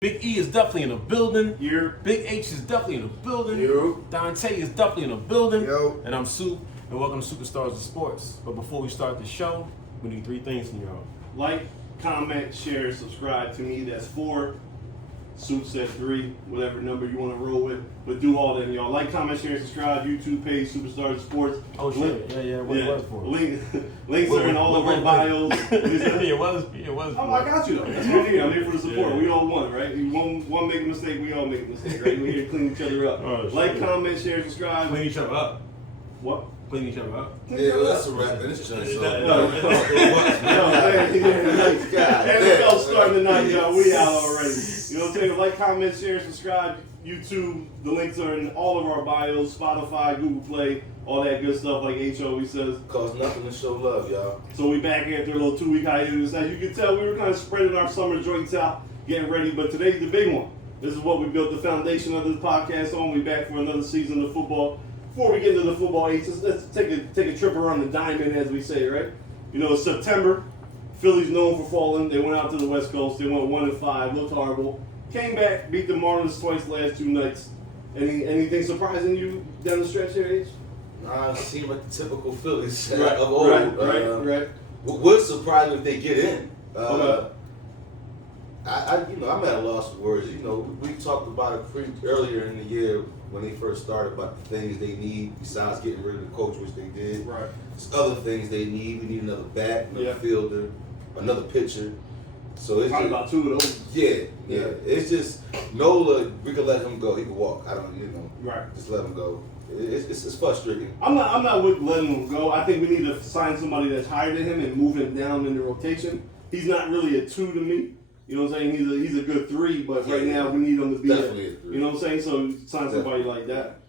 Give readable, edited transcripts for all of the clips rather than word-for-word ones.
Big E is definitely in the building. Yeah. Big H is definitely in the building. Yeah. Dante is definitely in the building. Yo. And I'm Soup, and welcome to Superstars of Sports. But before we start the show, we need three things from y'all. Like, comment, share, subscribe to me. That's 4. Soup said 3. Whatever number you want to roll with. But do all that, y'all. Like, comment, share, subscribe. YouTube page, Superstars of Sports. Oh, shit. Yeah. What was for? Links are in all of our bios. It was. Oh, I got you, though. That's what I'm here. I'm here for the support. We all won, right? One make a mistake, we all make a mistake, right? We're here to clean each other up. Oh, like, comment, share, subscribe. Clean each other up. What? Clean each other up. Yeah, that's a wrap. It's just NFL starting tonight, y'all. We out already. You know what I'm saying? Like, comment, share, subscribe. YouTube. The links are in all of our bios. Spotify, Google Play, all that good stuff. Like H always says. Costs nothing to show love, y'all. So we back after a little 2-week hiatus. As you can tell, we were kind of spreading our summer joints out, getting ready. But today's the big one. This is what we built the foundation of this podcast on. We back for another season of football. Before we get into the football, let's take a trip around the diamond, as we say, right? You know, it's September. Philly's known for falling. They went out to the West Coast. They went 1-5, looked horrible. Came back, beat the Marlins twice last 2 nights. Anything surprising you down the stretch here, H? Nah, it seemed like the typical Phillies Right, of old. Right. What's surprising if they get in? Okay. I'm at a loss of words. You know, we talked about it earlier in the year when they first started about the things they need besides getting rid of the coach, which they did. Right. There's other things they need. We need another bat, another Yeah. fielder, another pitcher. So it's Probably just, about 2 of those. Yeah. It's just Nola. We could let him go. He could walk. Right. Just let him go. It's frustrating. I'm not with letting him go. I think we need to sign somebody that's higher than him and move him down in the rotation. He's not really a 2 to me. You know what I'm saying? He's a good 3, but right now we need him to be definitely a 3. You know what I'm saying? So sign somebody like that.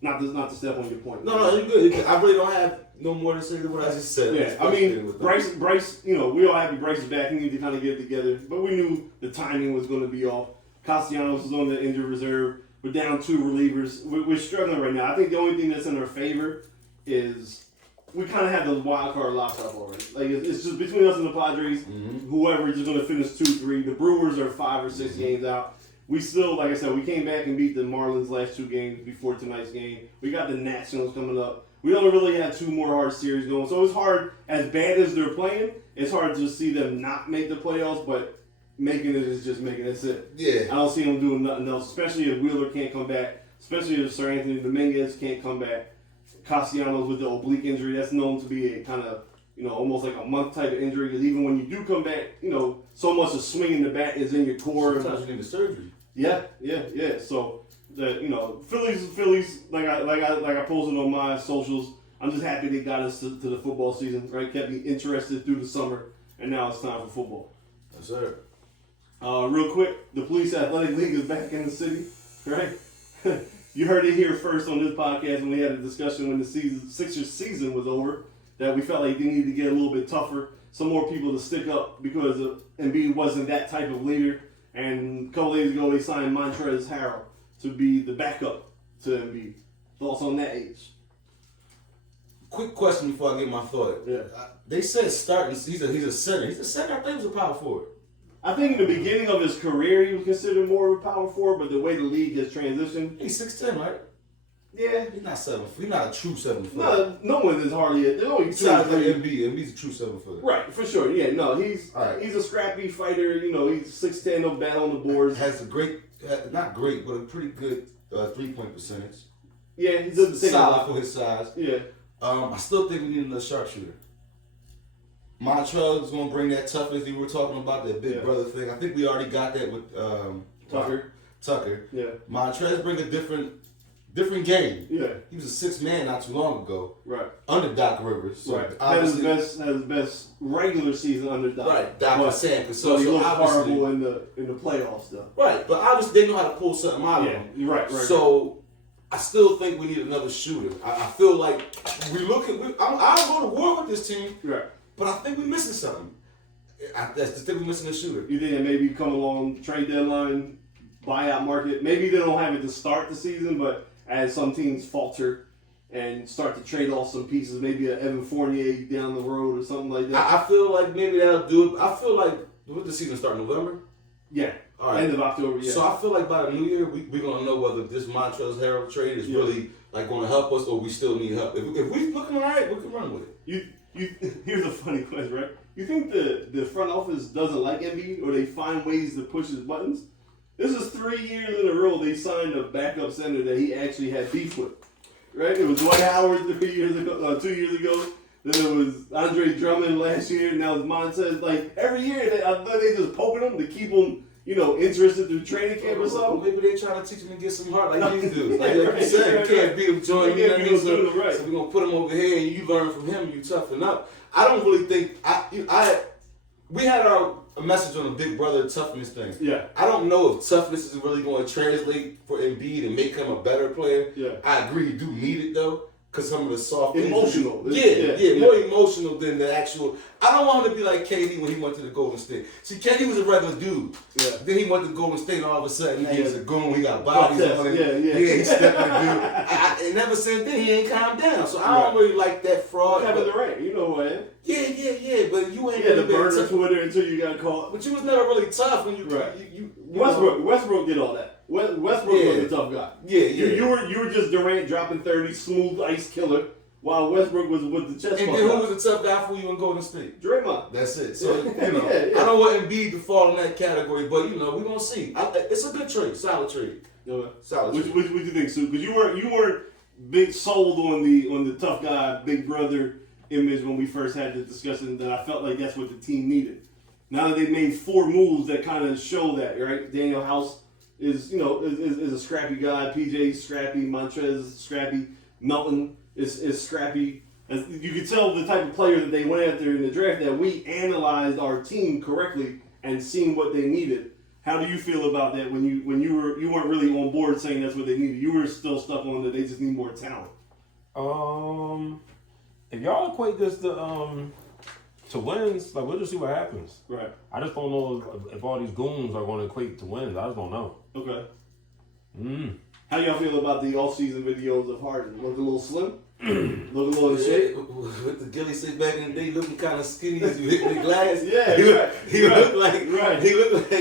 Not to step on your point. No, you're good. I really don't have no more to say than what I just said. Yeah, I mean, Bryce, you know, we all happy Bryce is back. He needs to kind of get it together. But we knew the timing was going to be off. Castellanos was on the injured reserve. We're down 2 relievers. We're struggling right now. I think the only thing that's in our favor is we kind of have the wild card locked up already. Like, it's just between us and the Padres. Mm-hmm. Whoever is just going to finish 2-3. The Brewers are 5 or 6 games out. We still, like I said, we came back and beat the Marlins last 2 games before tonight's game. We got the Nationals coming up. We don't really have 2 more hard series going. So it's hard, as bad as they're playing, it's hard to see them not make the playoffs, but making it is just making it. Yeah. I don't see them doing nothing else, especially if Wheeler can't come back, especially if Sir Anthony Dominguez can't come back. Castellanos with the oblique injury, that's known to be a kind of, you know, almost like a month type of injury, because even when you do come back, you know, so much of swinging the bat is in your core. Sometimes you need a surgery. Yeah. So Phillies, like I posted on my socials. I'm just happy they got us to the football season. Right, kept me interested through the summer, and now it's time for football. Yes, sir. Real quick, the Police Athletic League is back in the city. Right, you heard it here first on this podcast when we had a discussion when the Sixers season was over. That we felt like they needed to get a little bit tougher, some more people to stick up because Embiid wasn't that type of leader. And a couple days ago, they signed Montrezl Harrell to be the backup to Embiid. Thoughts on that, H? Quick question before I get my thought. Yeah. They said starting. He's a center. He's a center. I think he was a power forward. I think in the beginning of his career, he was considered more of a power forward, but the way the league has transitioned. He's 6'10", right? Yeah. He's not 7 foot. He's not a true 7 foot. No one is hardly. There's only 2 Besides or like 3. Embiid. Embiid's a true 7 foot. Right, for sure. Yeah, no, he's a scrappy fighter. You know, he's 6'10", no bat on the boards. Has not great, but a pretty good 3-point percentage. Yeah, he doesn't take a solid lot for his size. Yeah. I still think we need another sharpshooter. Montrezl is going to bring that toughness you were talking about, that big brother thing. I think we already got that with Tucker. Yeah. Montrezl bring a different game. Yeah. He was a 6th man not too long ago. Right. Under Doc Rivers. So right. Had his best regular season under Doc. Right. Doc and Sam. So he looked horrible in the playoffs though. Right. But obviously they know how to pull something out of him. You're right. So I still think we need another shooter. I feel like I'll go to war with this team. Right. But I think we're missing something. That's the thing, we're missing a shooter. You think that maybe come along trade deadline, buyout market? Maybe they don't have it to start the season, but as some teams falter and start to trade off some pieces, maybe an Evan Fournier down the road or something like that. I feel like maybe that'll do it. I feel like with the season start in November. Yeah. All right. End of October, yeah. So I feel like by the new year, we're going to know whether this Montrezl Harrell trade is really like going to help us or we still need help. If we looking all right, we can run with it. Here's a funny question, right? You think the front office doesn't like Embiid or they find ways to push his buttons? This is 3 years in a row they signed a backup center that he actually had beef with, right? It was Dwight Howard 2 years ago. Then it was Andre Drummond last year. Now it's Montez. Like every year, I thought they just poking him to keep him, interested through training camp or something. Maybe they trying to teach him to get some heart like these dudes. Like you said, you can't beat him, join you know what I mean? So we're gonna put him over here, and you learn from him. You toughen up. I don't really think we had a message on the Big Brother toughness thing. Yeah. I don't know if toughness is really going to translate for Embiid and make him a better player. Yeah. I agree, you do need it though. Because some of the soft emotional. Things, more emotional than the actual. I don't want him to be like KD when he went to the Golden State. See, KD was a regular dude. Yeah. Then he went to Golden State and all of a sudden now he's a goon. He got bodies on him. Yeah. He ain't stepping the dude. And ever since then he ain't calmed down. So I don't really like that fraud. Kevin Durant, you know who I am. Yeah. But you ain't really the been tough. Twitter until you got caught. But you was never really tough when you Westbrook did all that. Westbrook was a tough guy. Yeah. You were just Durant dropping 30, smooth ice killer, while Westbrook was with the chest. And then who was the tough guy for you in Golden State? Draymond. That's it. So I don't want Embiid to fall in that category, but we're gonna see. It's a good trade, solid trade. Solid trade. What you think, Sue? Because you weren't big sold on the tough guy, big brother image when we first had the discussion. That I felt like that's what the team needed. Now that they made 4 moves that kind of show that, right? Daniel House is a scrappy guy. PJ's scrappy. Montrez is scrappy. Melton is scrappy. As you can tell the type of player that they went after in the draft, that we analyzed our team correctly and seen what they needed. How do you feel about that when you weren't really on board saying that's what they needed? You were still stuck on that they just need more talent. If y'all equate this to wins, like we'll just see what happens. Right. I just don't know if all these goons are going to equate to wins. I just don't know. Okay. How y'all feel about the off-season videos of Harden? Look a little slim? Look a little in shape? With the Gilly sit back in the day looking kind of skinny as you hit the glass. Yeah, he looked like He looked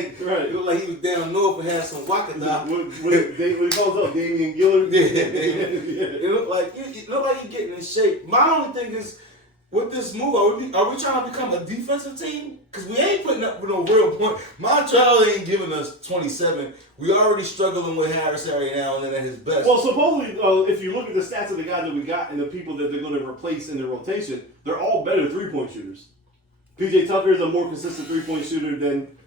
like he was down north and had some waka doc. What he calls up, Damien Gillard? Yeah. It looked like you getting in shape. My only thing is, with this move, are we trying to become a defensive team? Because we ain't putting up with no real point. Montreal ain't giving us 27. We already struggling with Harris Allen at his best. Well, supposedly, if you look at the stats of the guys that we got and the people that they're going to replace in the rotation, they're all better three-point shooters. PJ Tucker is a more consistent three-point shooter than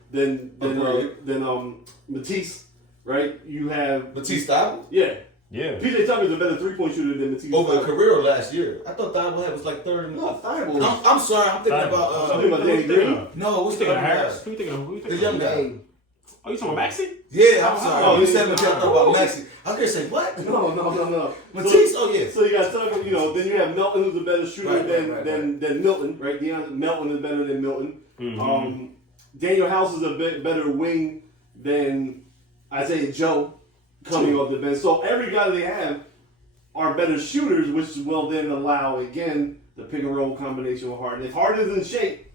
Matisse, right? You have Matisse Thybulle? Yeah. Yeah. PJ Tucker is a better three-point shooter than Matisse. Over a career last year. I thought Thybulle was like third. No, Thybulle. I'm sorry. I'm thinking about. Something about Danny Green. No, what's the thinking young Harris? guy? Who you thinking? The young guy. Oh, you talking about Maxey? Yeah, I'm sorry. Oh, You said about Maxey. I was gonna say what? No. Matisse. Oh yeah. So you got Tucker. Then you have Melton, who's a better shooter than Milton, right? Melton is better than Milton. Mm-hmm. Daniel House is a bit better wing than Isaiah Joe coming off the bench. So every guy they have are better shooters, which will then allow, again, the pick and roll combination with Harden. If Harden's in shape,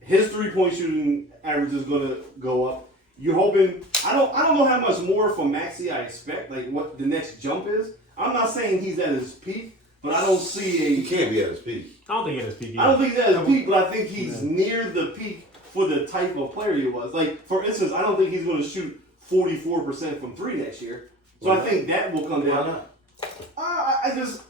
his three-point shooting average is going to go up. You're hoping, I don't know how much more from Maxey I expect, like what the next jump is. I'm not saying he's at his peak, but I don't see He can't be at his peak. I don't think he's at his peak either. I don't think he's at his peak, but I think he's near the peak for the type of player he was. Like, for instance, I don't think he's going to shoot 44% from 3 next year. So I think that will come down. Why not? I just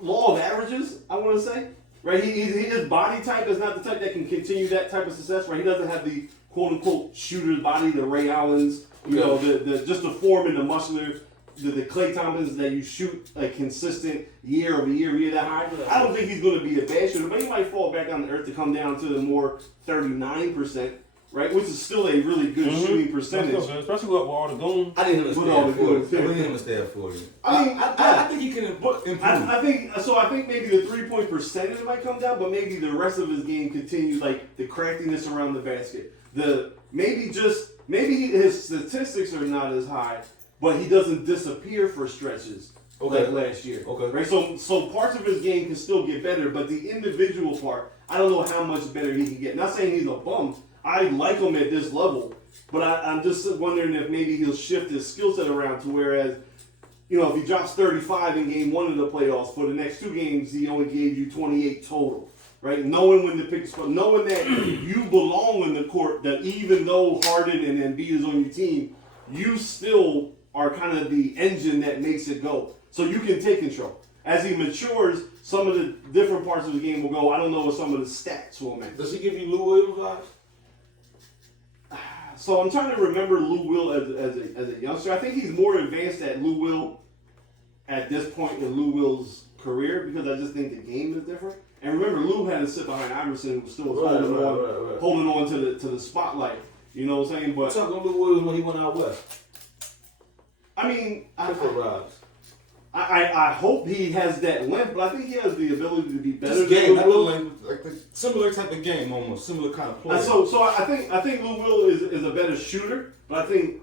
law of averages, I want to say, right? His body type is not the type that can continue that type of success, right? He doesn't have the quote unquote shooter's body, the Ray Allens, the just the form and the muscular, the Klay Thompsons that you shoot a consistent year over year that high. I don't think he's going to be a bad shooter, but he might fall back on the earth to come down to the more 39%. Right, which is still a really good shooting percentage. Especially with all the goons. I didn't With all the goons. I didn't understand for you. I think he can improve. I think maybe the 3-point percentage might come down, but maybe the rest of his game continues, like the craftiness around the basket. Maybe his statistics are not as high, but he doesn't disappear for stretches like last year. Okay. Right. So parts of his game can still get better, but the individual part, I don't know how much better he can get. Not saying he's a bum. I like him at this level, but I'm just wondering if maybe he'll shift his skill set around to whereas, if he drops 35 in game 1 of the playoffs, for the next 2 games he only gave you 28 total, right? Knowing when to pick a spot, knowing that you belong in the court, that even though Harden and Embiid is on your team, you still are kind of the engine that makes it go. So you can take control. As he matures, some of the different parts of the game will go. I don't know what some of the stats will make. Does he give you Lou Williams vibes? So I'm trying to remember Lou Will as a youngster. I think he's more advanced at Lou Will at this point in Lou Will's career because I just think the game is different. And remember, Lou had to sit behind Iverson, who was still holding on to the spotlight. You know what I'm saying? But talking Lou Williams when he went out west. I mean, I I hope he has that length, but I think he has the ability to be better. This game, not the length, like the similar type of game, almost similar kind of play. So I think Lou Will is a better shooter, but I think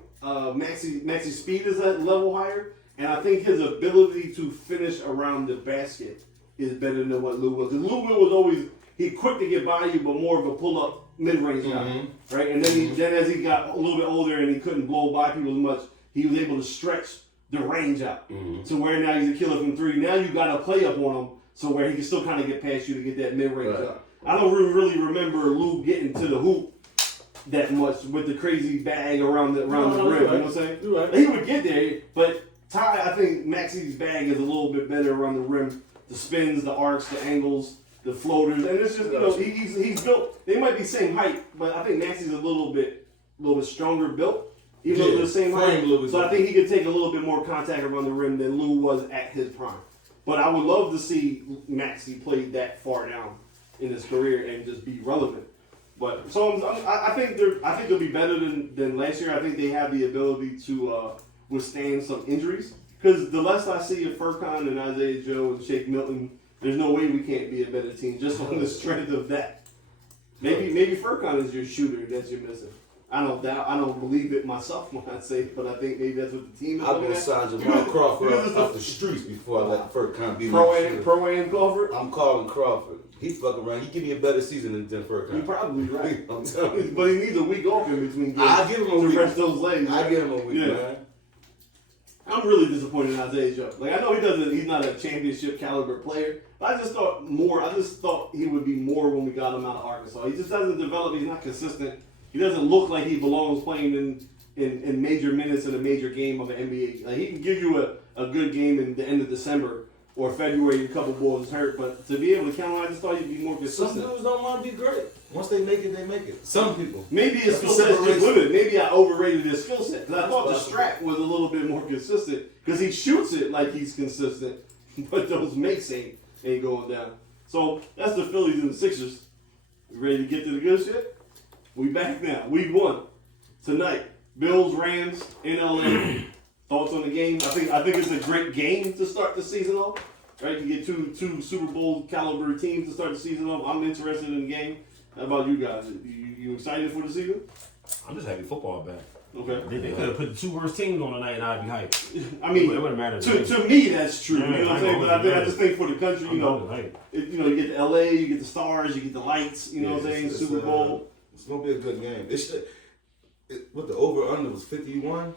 Maxi's speed is at level higher, and I think his ability to finish around the basket is better than what Lou Will. Because Lou Will was always quick to get by you, but more of a pull up mid range guy, right? And then as he got a little bit older and he couldn't blow by people as much, he was able to stretch the range out to where now he's a killer from 3. Now you got to play up on him so where he can still kind of get past you to get that mid range up. I don't really remember Lou getting to the hoop that much with the crazy bag around the rim. You know what I'm saying? Right. He would get there, but I think Maxi's bag is a little bit better around the rim. The spins, the arcs, the angles, the floaters, and it's just he's built. They might be same height, but I think Maxi's a little bit stronger built. Even though they're the same height, so I think he could take a little bit more contact around the rim than Lou was at his prime. But I would love to see Maxey play that far down in his career and just be relevant. But so I think they'll be better than last year. I think they have the ability to withstand some injuries. Because the less I see of Furkan and Isaiah Joe and Shake Milton, there's no way we can't be a better team just on the strength of that. Maybe Furkan is your shooter that you're missing. I don't believe it myself when I say it, but I think maybe that's what the team is I'm going to sign Jamal Crawford off the streets before I let Furkan be Pro-Am Crawford? I'm calling Crawford. He's fucking around. He give me a better season than Furkan. You're probably right. I'm telling you. But he needs a week off in between games. I give him a week. To rest those legs. I give him a week, man. I'm really disappointed in Isaiah Joe. Like I know he's not a championship caliber player, but I just thought he would be more when we got him out of Arkansas. He just doesn't develop. He's not consistent. He doesn't look like he belongs playing in major minutes in a major game of the NBA. Like he can give you a good game in the end of December or February. A couple balls hurt, but to be able to count on, I just thought he'd be more consistent. Some dudes don't want to be great. Once they make it, they make it. Some people. Maybe his skill set is limited. Maybe I overrated his skill set because I thought the strap was a little bit more consistent because he shoots it like he's consistent, but those makes ain't going down. So that's the Phillies and the Sixers. You ready to get to the good shit? We back now. Week 1 tonight. Bills, Rams in LA. Thoughts on the game? I think it's a great game to start the season off. Right, you get two Super Bowl caliber teams to start the season off. I'm interested in the game. How about you guys? You excited for the season? I'm just happy football back. Okay. They could have put the 2 worst teams on tonight and I'd be hyped. I mean, it wouldn't matter to me that's true. You know what I'm saying? But I just think for the country, you get the LA, you get the stars, you get the lights. You know what I'm saying? Super Bowl. It's gonna be a good game. What the over under was 51.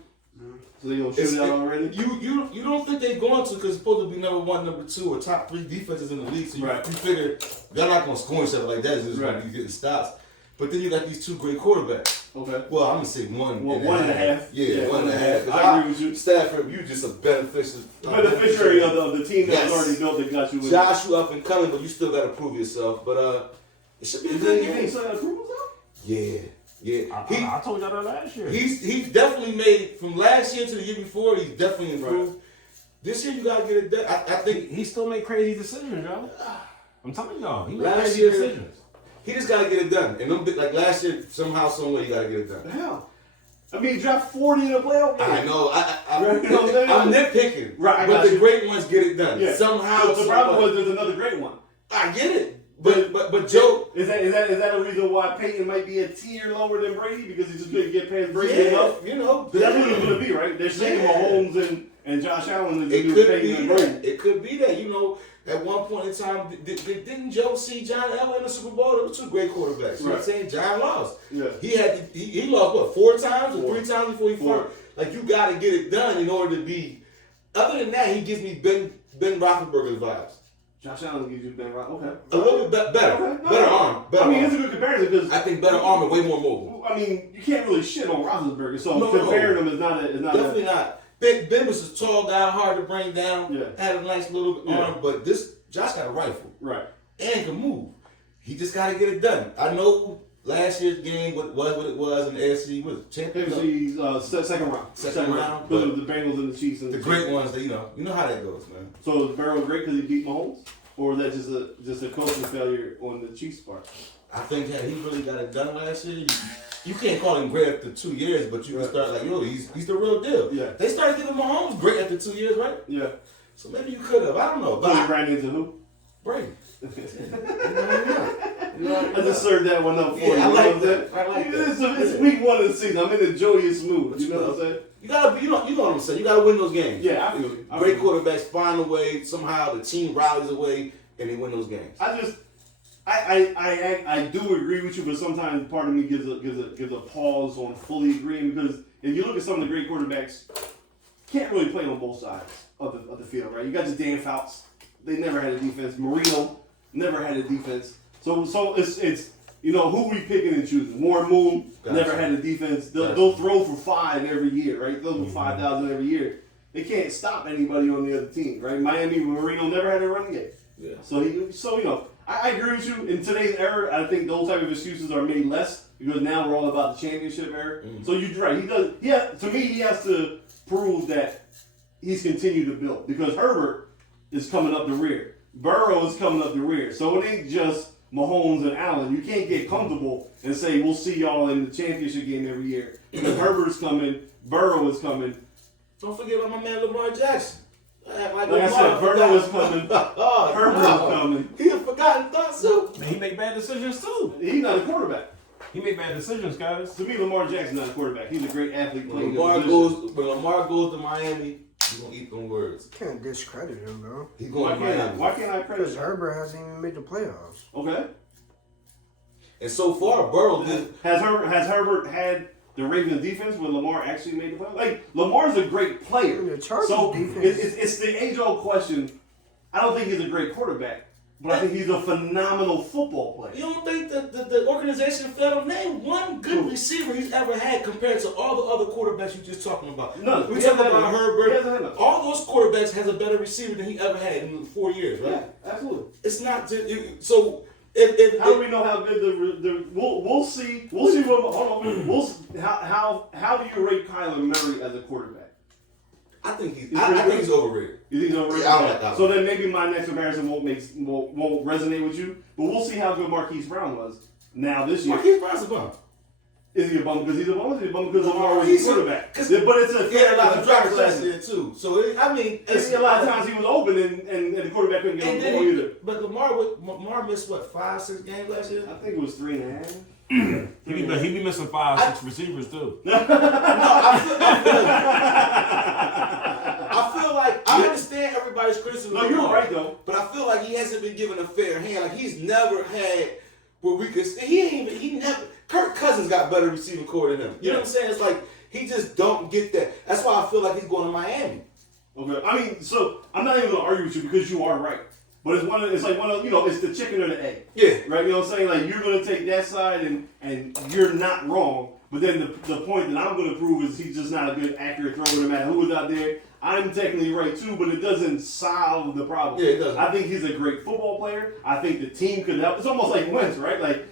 So they gonna shoot it out already? You don't think they're going to because it's supposed to be number 1, number 2, or top 3 defenses in the league. So you figure they're not gonna score and stuff like that. It's just gonna be getting stops. But then you got these 2 great quarterbacks. Okay. Well, I'm gonna say 1 and a half. Yeah, 1.5. I agree with you. Stafford, you just a beneficiary of the team that was already built that got you with Josh, you up and coming, but you still gotta prove yourself. But it should be a good game. You still gotta prove yourself? Yeah. I told y'all that last year. He's definitely made from last year to the year before. He's definitely improved. Right. This year you gotta get it done. I think he still made crazy decisions, y'all. I'm telling y'all, he made last crazy year, decisions. He just gotta get it done. And like last year, somehow, some way, you gotta get it done. Hell, I mean, he dropped 40 in a playoff game. I know. I'm nitpicking. Right, but the great ones get it done. Yeah. Somehow. The problem was there's another great one. I get it. But Joe, is that a reason why Peyton might be a tier lower than Brady because he just couldn't get past Brady enough? You know, That's what it's going to be, right? They're saying Mahomes and Josh Allen is it the could Peyton be and that. Brady. It could be that. You know, at one point in time, didn't Joe see John Elway in the Super Bowl? There were two great quarterbacks. You know what I'm saying? John lost. Yeah. He lost what 4 times or 3 times before he fought. Like you got to get it done in order to be. Other than that, he gives me Ben Roethlisberger vibes. Josh Allen gives you Ben Roethlisberger. Okay. A little bit better. Okay. No, Better no. arm. It's a good comparison because I think better arm and way more mobile. I mean, you can't really shit on Roethlisberger, so No. comparing them is not Definitely not. Ben was a tall guy, hard to bring down. Yeah. Had a nice little arm, but this Josh got a rifle. right. And can move. He just got to get it done. I know last year's game what it was in the AFC was champion. Second round. Second round, Because of the Bengals and the Chiefs and The great ones, that you know how that goes, man. So is Burrow great because he beat Mahomes, or is that just a coaching failure on the Chiefs' part? I think he really got it done last year. You can't call him great after 2 years, but you can start like, he's the real deal. Yeah. They started giving Mahomes great after 2 years, right? Yeah. So maybe you could have. I don't know. But he But ran into who? Brady. I just served that one up for you. Yeah, I You know like what I'm saying? that. I like that. It's week 1 of the season. I'm in the joyous mood. You know what I'm saying? You gotta, you know what I'm saying. You gotta win those games. Yeah, I feel you. Great quarterbacks find a way. Somehow the team rallies away and they win those games. I do agree with you, but sometimes part of me gives a pause on fully agreeing because if you look at some of the great quarterbacks, can't really play on both sides of the field, right? You got your Dan Fouts. They never had a defense. Marino never had a defense. So it's who we picking and choosing. Warren Moon never had a defense. They'll throw for 5 every year, right? They'll for 5,000 every year. They can't stop anybody on the other team, right? Miami Marino never had a running game. Yeah. So I agree with you. In today's era, I think those type of excuses are made less because now we're all about the championship era. Mm-hmm. So you're right. To me, he has to prove that he's continued to build because Herbert is coming up the rear. Burrow is coming up the rear. So it ain't just Mahomes and Allen. You can't get comfortable and say, we'll see y'all in the championship game every year. Because Herbert's coming, Burrow is coming. Don't forget about my man Lamar Jackson. Like I said, Burrow is coming, Herbert is coming. He had forgotten thought so. Man, he make bad decisions too. He's not a quarterback. He make bad decisions, guys. To me, Lamar Jackson's not a quarterback. He's a great athlete playing When Lamar goes to Miami, he's gonna eat them words. Can't discredit him though. He's going to Miami. Why can't I credit Because him? Herbert hasn't even made the playoffs. Okay. And so far, Burrow did. Has Herbert had the Ravens defense when Lamar actually made the playoffs? Like, Lamar's a great player. The Chargers So defense. it's the age-old question. I don't think he's a great quarterback, but I think he's a phenomenal football player. You don't think that the organization failed him? Name one good receiver he's ever had compared to all the other quarterbacks you're just talking about. None. We talking about He hasn't Herbert. had none. All those quarterbacks has a better receiver than he ever had in 4 years, right? Yeah, absolutely. It's not just so. If How do we know how good we'll see what hold on how do you rate Kyler Murray as a quarterback? I think he's overrated. You think he's overrated? Yeah, I don't like that So one. then maybe my next comparison won't resonate with you, but we'll see how good Marquise Brown was now this year. Marquise Brown's a bum. Is he a bum because he's a bum? Or is he a bum because Lamar was He's a a- quarterback? cause- But it's a He had a lot it's of a fair drivers last assessment. year too. So It's a lot of times he was open and the quarterback couldn't get on And the ball then either. but Lamar missed what 5-6 games last year. I think it was 3.5. He be missing 5-6 receivers too. I feel like I understand everybody's criticism. No, you're right though. But I feel like he hasn't been given a fair hand. Like he's never had where we could. He never. Kirk Cousins got better receiving core than him. You know what I'm saying? It's like he just don't get that. That's why I feel like he's going to Miami. Okay, I mean, so I'm not even gonna argue with you because you are right. But it's it's the chicken or the egg. Yeah. Right? You know what I'm saying? Like you're gonna take that side and you're not wrong. But then the point that I'm gonna prove is he's just not a good accurate thrower no matter who is out there. I'm technically right too, but it doesn't solve the problem. Yeah, it doesn't. I think he's a great football player. I think the team could help. It's almost like Wentz, right? Like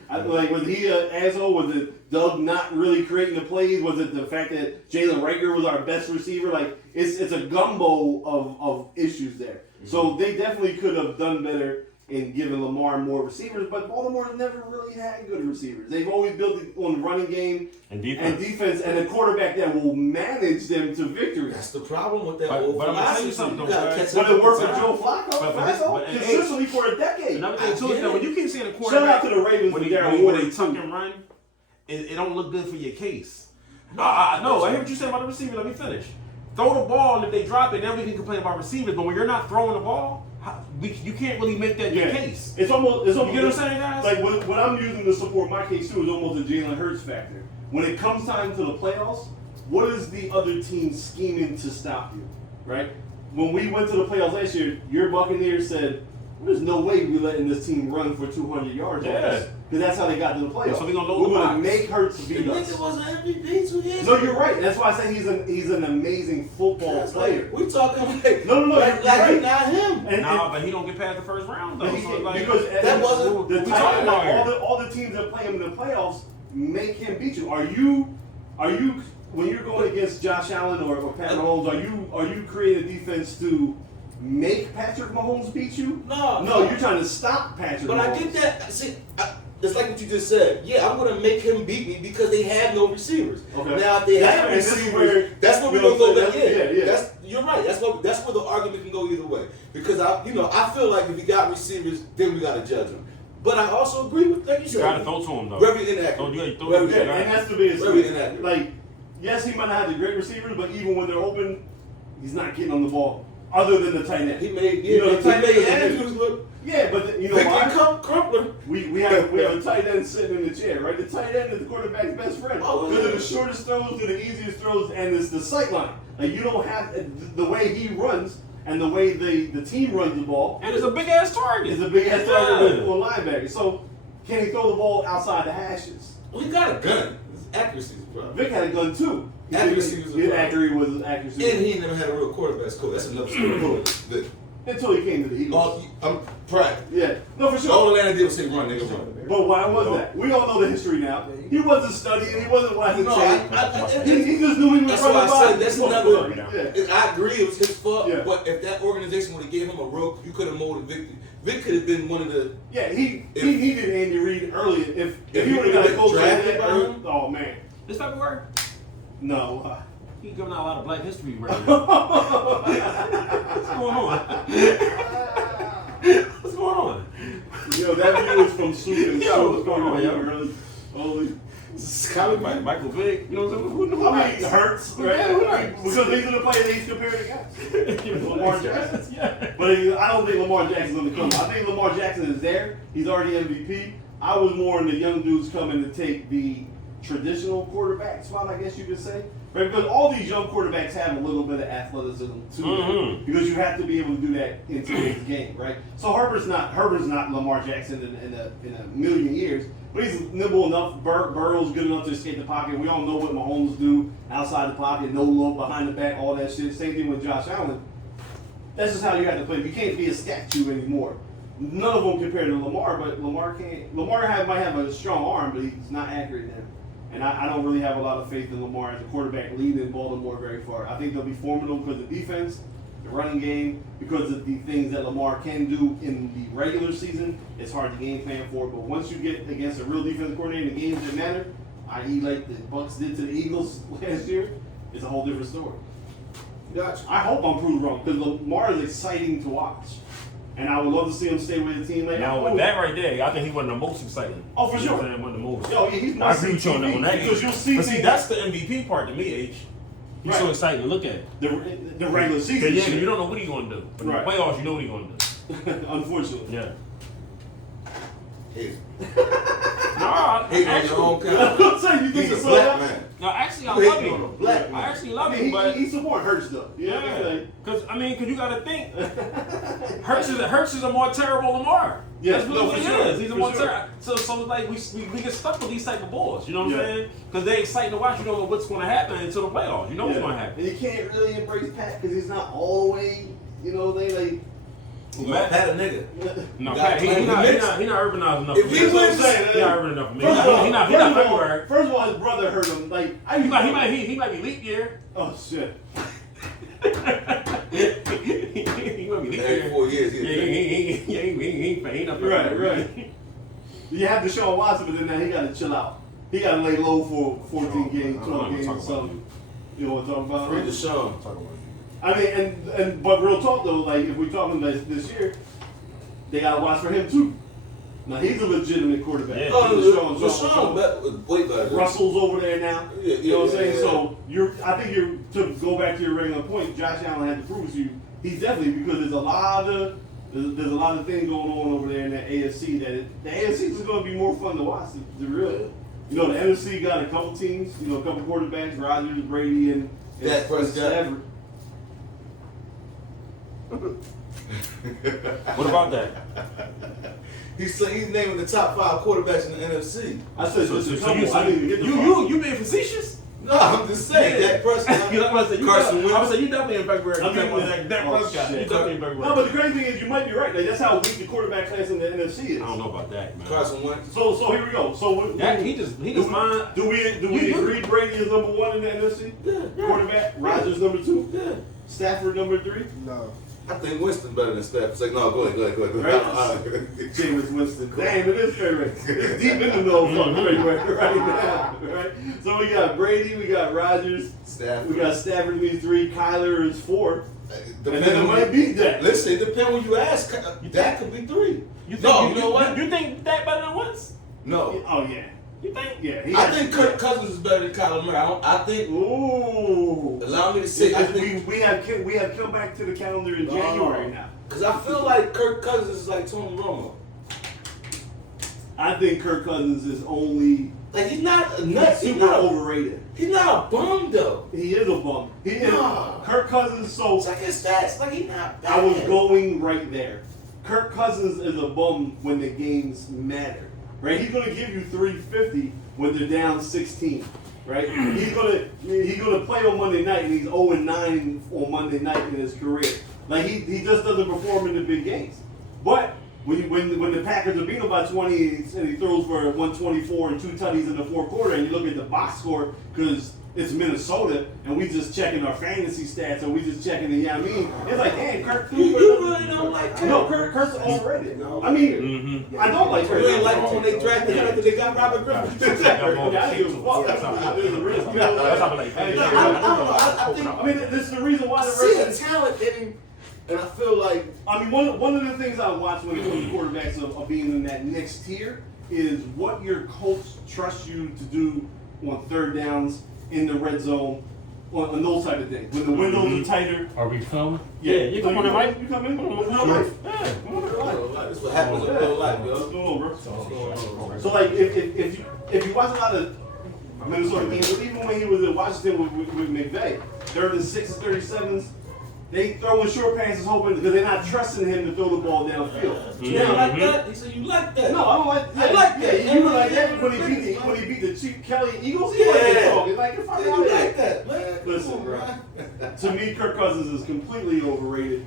was he an asshole? Was it Doug not really creating the plays? Was it the fact that Jalen Rager was our best receiver? Like it's a gumbo of issues there. Mm-hmm. So they definitely could have done better. in giving Lamar more receivers, but Baltimore's never really had good receivers. They've always built it on the running game And defense. and a quarterback that will manage them to victory. That's the problem with that But- old but I'm gonna tell you philosophy. something, You gotta though, catch But up it with worked the for time. Joe Flacco, and- consistently for a decade. Another thing too is that when you keep seeing a Shout quarterback out to the Ravens when with they, Darren when Waller, they tuck too. and run, it don't look good for your case. No, I hear what you said about the receiver. Let me finish. Throw the ball, and if they drop it, then we can complain about receivers. But when you're not throwing the ball, you can't really make that your case. It's almost You get what I'm saying, guys? Like what I'm using to support my case too is almost a Jalen Hurts factor. When it comes time to the playoffs, what is the other team scheming to stop you? Right? When we went to the playoffs last year, your Buccaneers said, "There's no way we're letting this team run for 200 yards." Yeah. Because that's how they got to the playoffs. So we gonna load We're the gonna box. make Hurts You beat think us. it was an MVP 2 years No, ago? you're right. That's why I say he's an amazing football That's player. like, we talking like No, like you're right. not him. And, Nah, but he don't get past the first round though. But So it's like, because that wasn't- the what we tight talking end, about here. all the teams that play him in the playoffs make him beat you. Are you when you're going against Josh Allen or Pat Mahomes? Are you creating a defense to make Patrick Mahomes beat you? No, You're trying to stop Patrick. But Mahomes. I get that. See, it's like what you just said. Yeah, I'm gonna make him beat me because they have no receivers. Okay. Now, if they That's- have and this is receivers, where- that's where you we're know gonna go what I'm back. saying? Yeah. You're right. That's where the argument can go either way. Because I feel like if you got receivers, then we gotta judge them. But I also agree with, like you you said, gotta throw to him though. very inaccurate. Throw to Very him. Yeah, and that's the biggest Very thing. inaccurate. Like, yes, he might not have the great receivers, but even when they're open, he's not getting on the ball. Other than the tight end. He made You know, the tight he made end- Andrews look. Yeah, but you know Vic why? and Crumpler. We have a tight end sitting in the chair, right? The tight end is the quarterback's best friend. Oh, Because yeah. of the shortest throws to the easiest throws, and it's the sight line. Like you don't have the way he runs and the way the team runs the ball And it's a big ass target. is a big ass target on linebacker. So can he throw the ball outside the hashes? Well, he got a gun. His accuracy is a problem. Vic had a gun too. Accuracy was a His problem. accuracy. And he never had a real quarterback coach. That's another story. Vic. Until he came to the Eagles. I'm proud. Yeah, no, for sure. All Atlanta did was say run, nigga, run. But why was that? We all know the history now. He wasn't studying. He wasn't watching No, tape. He just knew he was That's running why I by. said that's another. Yeah. I agree, it was his fault. Yeah. But if that organization would have gave him a real, you could have molded Vic. Vic could have been one of the. Yeah, he did Andy Reid early. If If he he would have got a been coach like drafted that by early, him? oh man, This February, no. he giving out a lot of Black history right now. What's going on? What's going on? Yo, that view is from Soupa. Yo, what's going on, yo? Really, holy. Michael Vick, you know what I'm saying? Who the I mean, it hurts, right? Yeah, who hurts? Because these are the players he's compared against. Lamar Jackson. Yeah. But I don't think Lamar Jackson's on the come. I think Lamar Jackson is there. He's already MVP. I was more in the young dudes coming to take the traditional quarterback spot, I guess you could say. Right? Because all these young quarterbacks have a little bit of athleticism to them. Mhm. Because you have to be able to do that in today's game, right? So Herbert's not Lamar Jackson in a million years. But he's nimble enough. Burrow's good enough to escape the pocket. We all know what Mahomes do outside the pocket, no look, behind the back, all that shit. Same thing with Josh Allen. That's just how you have to play. You can't be a statue anymore. None of them compared to Lamar, but Lamar can't. Might have a strong arm, but he's not accurate now. And I don't really have a lot of faith in Lamar as a quarterback leading Baltimore very far. I think they'll be formidable because of defense, the running game, because of the things that Lamar can do in the regular season. It's hard to game plan for, but once you get against a real defensive coordinator in the games that matter, i.e. like the Bucs did to the Eagles last year, it's a whole different story. Gotcha. I hope I'm proved wrong because Lamar is exciting to watch. And I would love to see him stay with the team. Like, Now, with that right there, I think he wasn't the most exciting. Oh, for You know sure. what I'm saying? Wasn't the most. Yo, yeah, he's I agree with you on that. On that because you'll see but see, things- that's the MVP part to me, H. He's so Right. exciting to look at. the regular season. Yeah, shit. you don't know what he's going to do. But Right. in the playoffs, you know what he's going to do. Unfortunately. Yeah. Hey, No, hey, on your own kind. I'm gonna say you think He's a he's black man. no, actually, I Hey, love on a him. black I man. actually love him, but he support Hurts though. You know what I'm yeah, saying? because you got to think, Hurts is a more terrible Lamar. Yeah, That's really no, what for he sure, is. He's a for more sure. terrible. So it's like we get stuck with these type of balls. You know what I'm Yeah. saying? Because they're exciting to watch. You don't know what's going to happen until the playoffs. You know what's Yeah. going to happen. And you can't really embrace Pat because he's not all the way. You know they like. Matt- Pat a nigga. No, You Pat, gotta he play not the mix. urbanized enough. If for he me. That's what I'm wins- saying. He not urban enough for me. First of all, He not February. First of all, his brother hurt him. Like He might be leap year. Oh shit. He might be leap Every year. 4 years, Yeah, he ain't Right. You have Deshaun Watson, but then now he got to chill out. He got to lay low for 14 games, 12 games, or something. You know what I'm talking about? Free Deshaun. I mean, but real talk though, like if we're talking this year, they got to watch for him too. Now he's a legitimate quarterback. Yeah. Deshaun, way better. Russell's over there now. Yeah, You know what I'm saying? yeah. So I think to go back to your regular point, Josh Allen had to prove to you he's definitely, because there's a lot of things going on over there in that AFC the AFC is going to be more fun to watch. The real, you know, the NFC got a couple teams, you know, a couple quarterbacks, Rodgers, Brady, and Dak Prescott. Stafford. What about that? He's naming the top 5 quarterbacks in the NFC. I said So just a you couple. I didn't even get the you being facetious? No, I'm just saying. Yeah. Dak Prescott. You know what I'm saying? Carson I'm Wentz. gonna say you definitely in February. I mean, Dak oh, Prescott. You shit. definitely in February. No, but the crazy thing is you might be right. Like, that's how weak the quarterback class in the NFC is. I don't know about that, man. Carson Wentz. So here we go. So Dak, he just mind. do we agree Brady is number 1 in the NFC? Yeah. Quarterback. Rodgers number 2. Yeah. Stafford number 3. No. I think Winston better than Stafford. It's like, no, go ahead. Right? Jameis Winston. Damn, it is favorite. It's deep in the middle right now. Right? So we got Brady, we got Rodgers, Stafford. we got Stafford in 3, Kyler is 4. And then it Depending might be Dak. Listen, it depends when you ask. That could be 3. You know what? You think Dak better than Wentz? No. Oh yeah. You think? Yeah. I think Kirk Cousins is better than Kyler Murray. I think. Ooh. Allow me to say. I think we have come back to the calendar in January now. because I feel like Kirk Cousins is like Tony Romo. I think Kirk Cousins is only Like he's not a nut. super overrated. He's not a bum though. He is a bum. He is. Nah. Kirk Cousins. So It's like his stats. Like he's not bad. I was going right there. Kirk Cousins is a bum when the games matter. Right? He's gonna give you 350 when they're down 16. Right? He's gonna play on Monday night and he's 0-9 on Monday night in his career. Like he just doesn't perform in the big games. But when the Packers are beating him by 20 and he throws for 124 and 2 tutties in the fourth quarter, and you look at the box score because it's Minnesota and we just checking our fantasy stats and we just checking the, I mean, it's like, damn, Kirk. You really don't like Kirk? No, Kirk's overrated. I mean, I don't like Kirk. You ain't like him when they drafted him after they got Robert Griffin. I think it was a fuck. There's a risk. You know what I'm saying? I think. I mean, this is the reason why I the see rest. a talent in him, and I feel like I mean, one of the things I watch when it comes to quarterbacks of being in that next tier is what your coach trusts you to do on third downs in the red zone, on those type of things. When the windows are tighter. Are we filming? Yeah, you come on in, Mike. You come in. Sure. Yeah, come on in. that's what happens in real life, What's yo. going on, bro? So like, if you watch a lot of Minnesota games, but even when he was in Washington with McVay, 3rd and 6, 37s, they throwing short passes hoping because they're not trusting him to throw the ball downfield. You don't like that? He said you like that. No, I don't like. I like that. Yeah, you were like that when he beat the Chief Kelly Eagles. He like that dog. It's like, if I You like that, man. Listen, Come on, bro. man. To me, Kirk Cousins is completely overrated.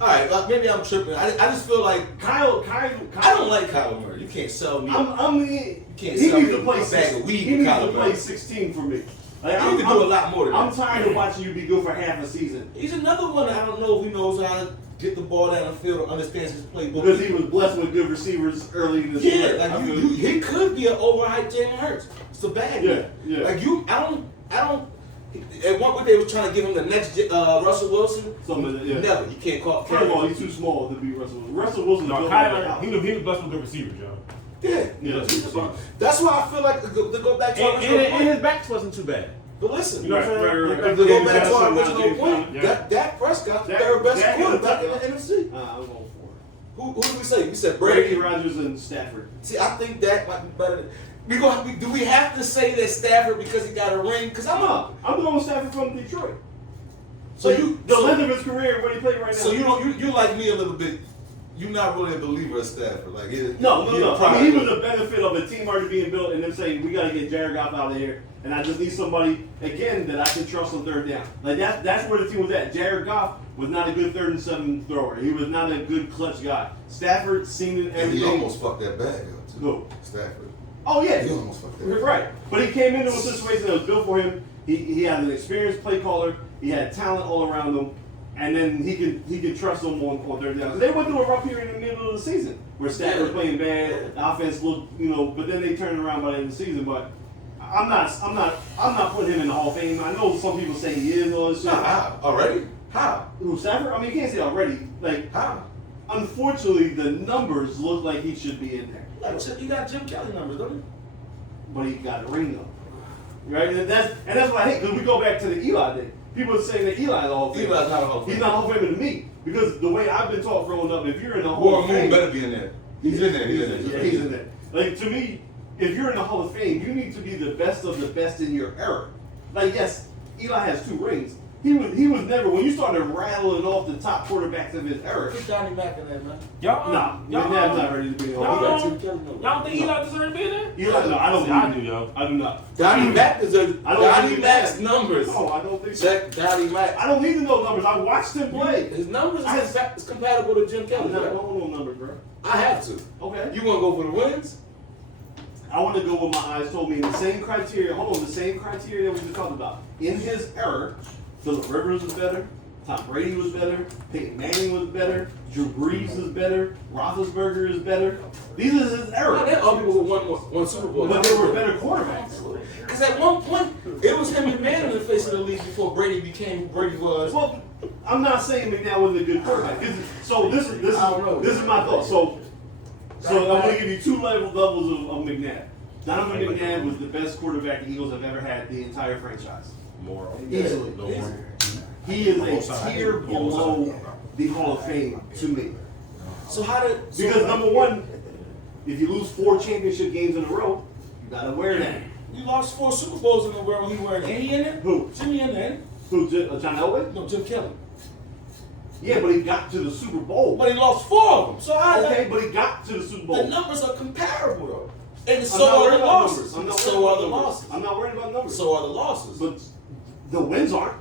All right, maybe I'm tripping. I just feel like Kyle. I don't like Kyler Murray. You can't sell me. He can't needs sell me to play a bag of weed He with needs Kyler to Murray. play 16 for me. Like, He can do a lot more than I'm that. tired of watching you be good for half a season He's another one that I don't know if he knows how to get the ball down the field or understands his playbook. because he was blessed with good receivers early in his career. Yeah, like he could be an overhyped Jalen Hurts. It's a bad Yeah, guy. yeah. Like I don't. At one point they were trying to give him the next Russell Wilson. Yeah. Never. You can't call. First of all, he's too small to be Russell Wilson. Russell Wilson. No, Kyler, he was blessed with good receivers, yo. Yeah. Yeah. That's why I feel like to go back to our original And point. his backs wasn't too bad. But listen, You know what I'm saying? Right. to go back to our Yeah. original point, Yeah. Dak Prescott, the third best Dak- quarterback in the NFC. I'm going for Who did we say? We said Brady, Brady. Rodgers, and Stafford. See, I think Dak might be better. Do we have to say that Stafford because he got a ring? Because I'm not. I'm going with Stafford from Detroit. So you the length of his career, what he played right now. So you like me a little bit. You're not really a believer of Stafford, like No. I mean, he was the benefit of a team already being built and them saying we got to get Jared Goff out of here, and I just need somebody again that I can trust on third down. Like that's where the team was at. Jared Goff was not a good 3rd and 7 thrower. He was not a good clutch guy. Stafford seen it And everything. he almost fucked that bag up too. Who? Stafford. Oh yeah, He almost fucked that. right. But he came into a situation that was built for him. He had an experienced play caller. He had talent all around him. and then he can trust them on third down. They went through a rough period in the middle of the season where Stat was playing bad, the offense looked, but then they turned around by the end of the season. But I'm not putting him in the Hall of Fame. I know some people say he is and all this shit. How? Already? How? Who, Stafford? I mean, you can't say already. Like, How? unfortunately, the numbers look like he should be in there. You got Jim Kelly numbers, don't you? But he got a ring though, right? And that's what I hate, because we go back to the Eli day. People are saying that Eli's Hall of Fame. Eli's not a Hall of Famer. He's not Hall of Famer to me, because the way I've been taught growing up, if you're in the Hall Warren of Moon Fame, better be in there. He's in there. Yeah, he's in there. Like, to me, if you're in the Hall of Fame, you need to be the best of the best in your era. Like, yes, Eli has 2 rings. He was never, when you started rattling off the top quarterbacks of his era. Put Donnie Mack in there, man. Y'all McNabb's not ready to be in the Hall of Fame. Y'all think Eli deserves to be in there? Eli, no, I don't. I do, yo. I do not. Donnie Mack deserves. I don't Donnie think Mack's that. numbers. No, I don't think so. Check Donnie Mack. I don't need to know numbers. I watched him play. His numbers is compatible to Jim I'm Kelly. not Right? going on numbers, bro. I have to. Okay. You want to go for the wins? I want to go with my eyes told me the same criteria. Hold on, the same criteria that we just talked about. In his era, Phillip Rivers was better. Tom Brady was better. Peyton Manning was better. Drew Brees was better. Roethlisberger is better. These are his era. That all people who won Super Bowl. But they were better quarterbacks. Because at one point, it was him and Manning in the face of the league before Brady became who Brady was. Well, I'm not saying McNabb wasn't a good quarterback. So this is my thought. So I'm going to give you 2 levels of McNabb. Donovan McNabb was the best quarterback the Eagles have ever had the entire franchise. Easily. He is a tier below the Hall of Fame to me. So how did? Because number one, if you lose 4 championship games in a row, you gotta wear that. You lost 4 Super Bowls in a row when he wearing any in it? Who? Jimmy in there? Who? John Elway? No, Jim Kelly. Yeah, but he got to the Super Bowl. But he lost 4 of them. So how? Okay, but he got to the Super Bowl. The numbers are comparable though, and I'm so not are worried the about losses. numbers. So are the losses. I'm not worried about numbers. So are the losses. But the wins aren't.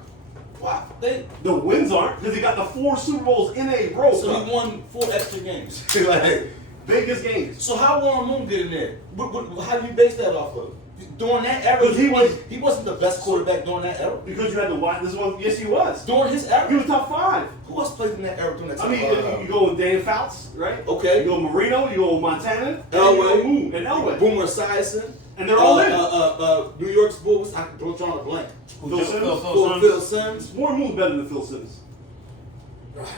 Wow, the wins aren't, because he got the 4 Super Bowls in a row. So he won 4 extra games. Like, biggest games. So how Warren Moon get in there? How do you base that off of? During that era, Because he wasn't the best quarterback during that era. Because you had to watch this one. Yes, he was. During his era, He was top 5. who else played in that era during that I time? mean, you go with Dan Fouts, right? Okay. You go with Marino, you go with Montana, and you Elway, go with Moon, and Elway. Boomer Esiason, And they're all in. New York's Bulls. I'm drawing a blank. Phil Sims? Phil Sims. Warren Moon's better than Phil Sims.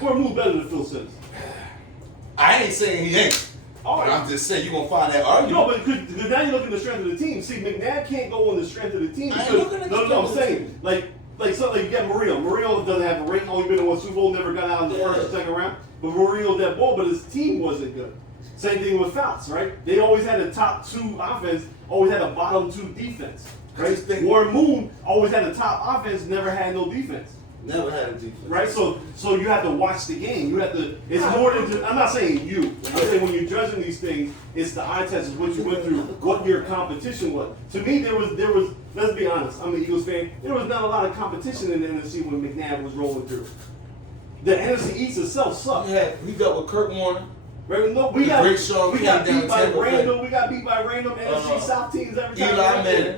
Warren Moon's better than Phil Sims. I ain't saying he ain't. All right. I'm just saying you're gonna find that argument. No, but because now you're looking at the strength of the team. See, McNabb can't go on the strength of the team. I ain't Because, looking at the no, strength I'm of the saying, like you got Marino. Marino doesn't have a ring. Only been in 1 Super Bowl. Never got out in the Yeah. first or second round. But Marino that ball, but his team wasn't good. Same thing with Fouts, right? They always had a top 2 offense. Always had a bottom 2 defense. I Right? just think- Warren Moon always had a top offense. Never had no defense. Never had a defense. Right, so you have to watch the game. You have to. It's more than just. I'm not saying you. I'm saying when you're judging these things, it's the eye test. Is what you went through, what your competition was. To me, there was. Let's be honest. I'm an Eagles fan. There was not a lot of competition in the NFC when McNabb was rolling through. The NFC East itself sucked. We dealt with Kurt Warner. Right? No, The great Sean we got came beat down by Tampa Bay. random. We got beat by random NFC South teams every time. Eli Manning.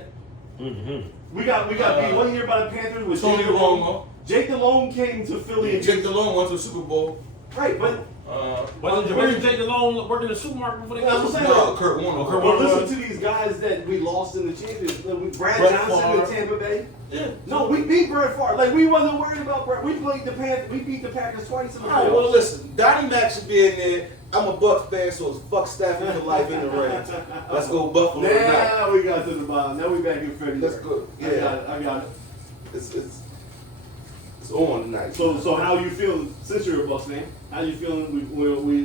Mm-hmm. We got beat 1 year by the Panthers with Tony Jake Romo. Jake Delhomme came to Philly. And Jake Delhomme went to the Super Bowl. Right, but. Wasn't Jake Delhomme working in the supermarket before they That's what I'm got? saying. No, Kurt Warner. Kurt Well, Warner. listen to these guys that we lost in the championship. Brad Brett Johnson in Favre. Tampa Bay. Yeah. No, we beat Brett Favre. Like, we wasn't worried about Brett. We played the Panthers. We beat the Packers twice in the All right, well, playoffs. listen. Donnie Mack should be in there. I'm a Bucs fan, so it's fuck Stafford for life in the Rams. Let's go Buffalo tonight. Now we got to the bottom. Now we back in February. Let's go. Yeah. I got it. It's on tonight. So how you feeling since you're a Bucs fan? How you feeling?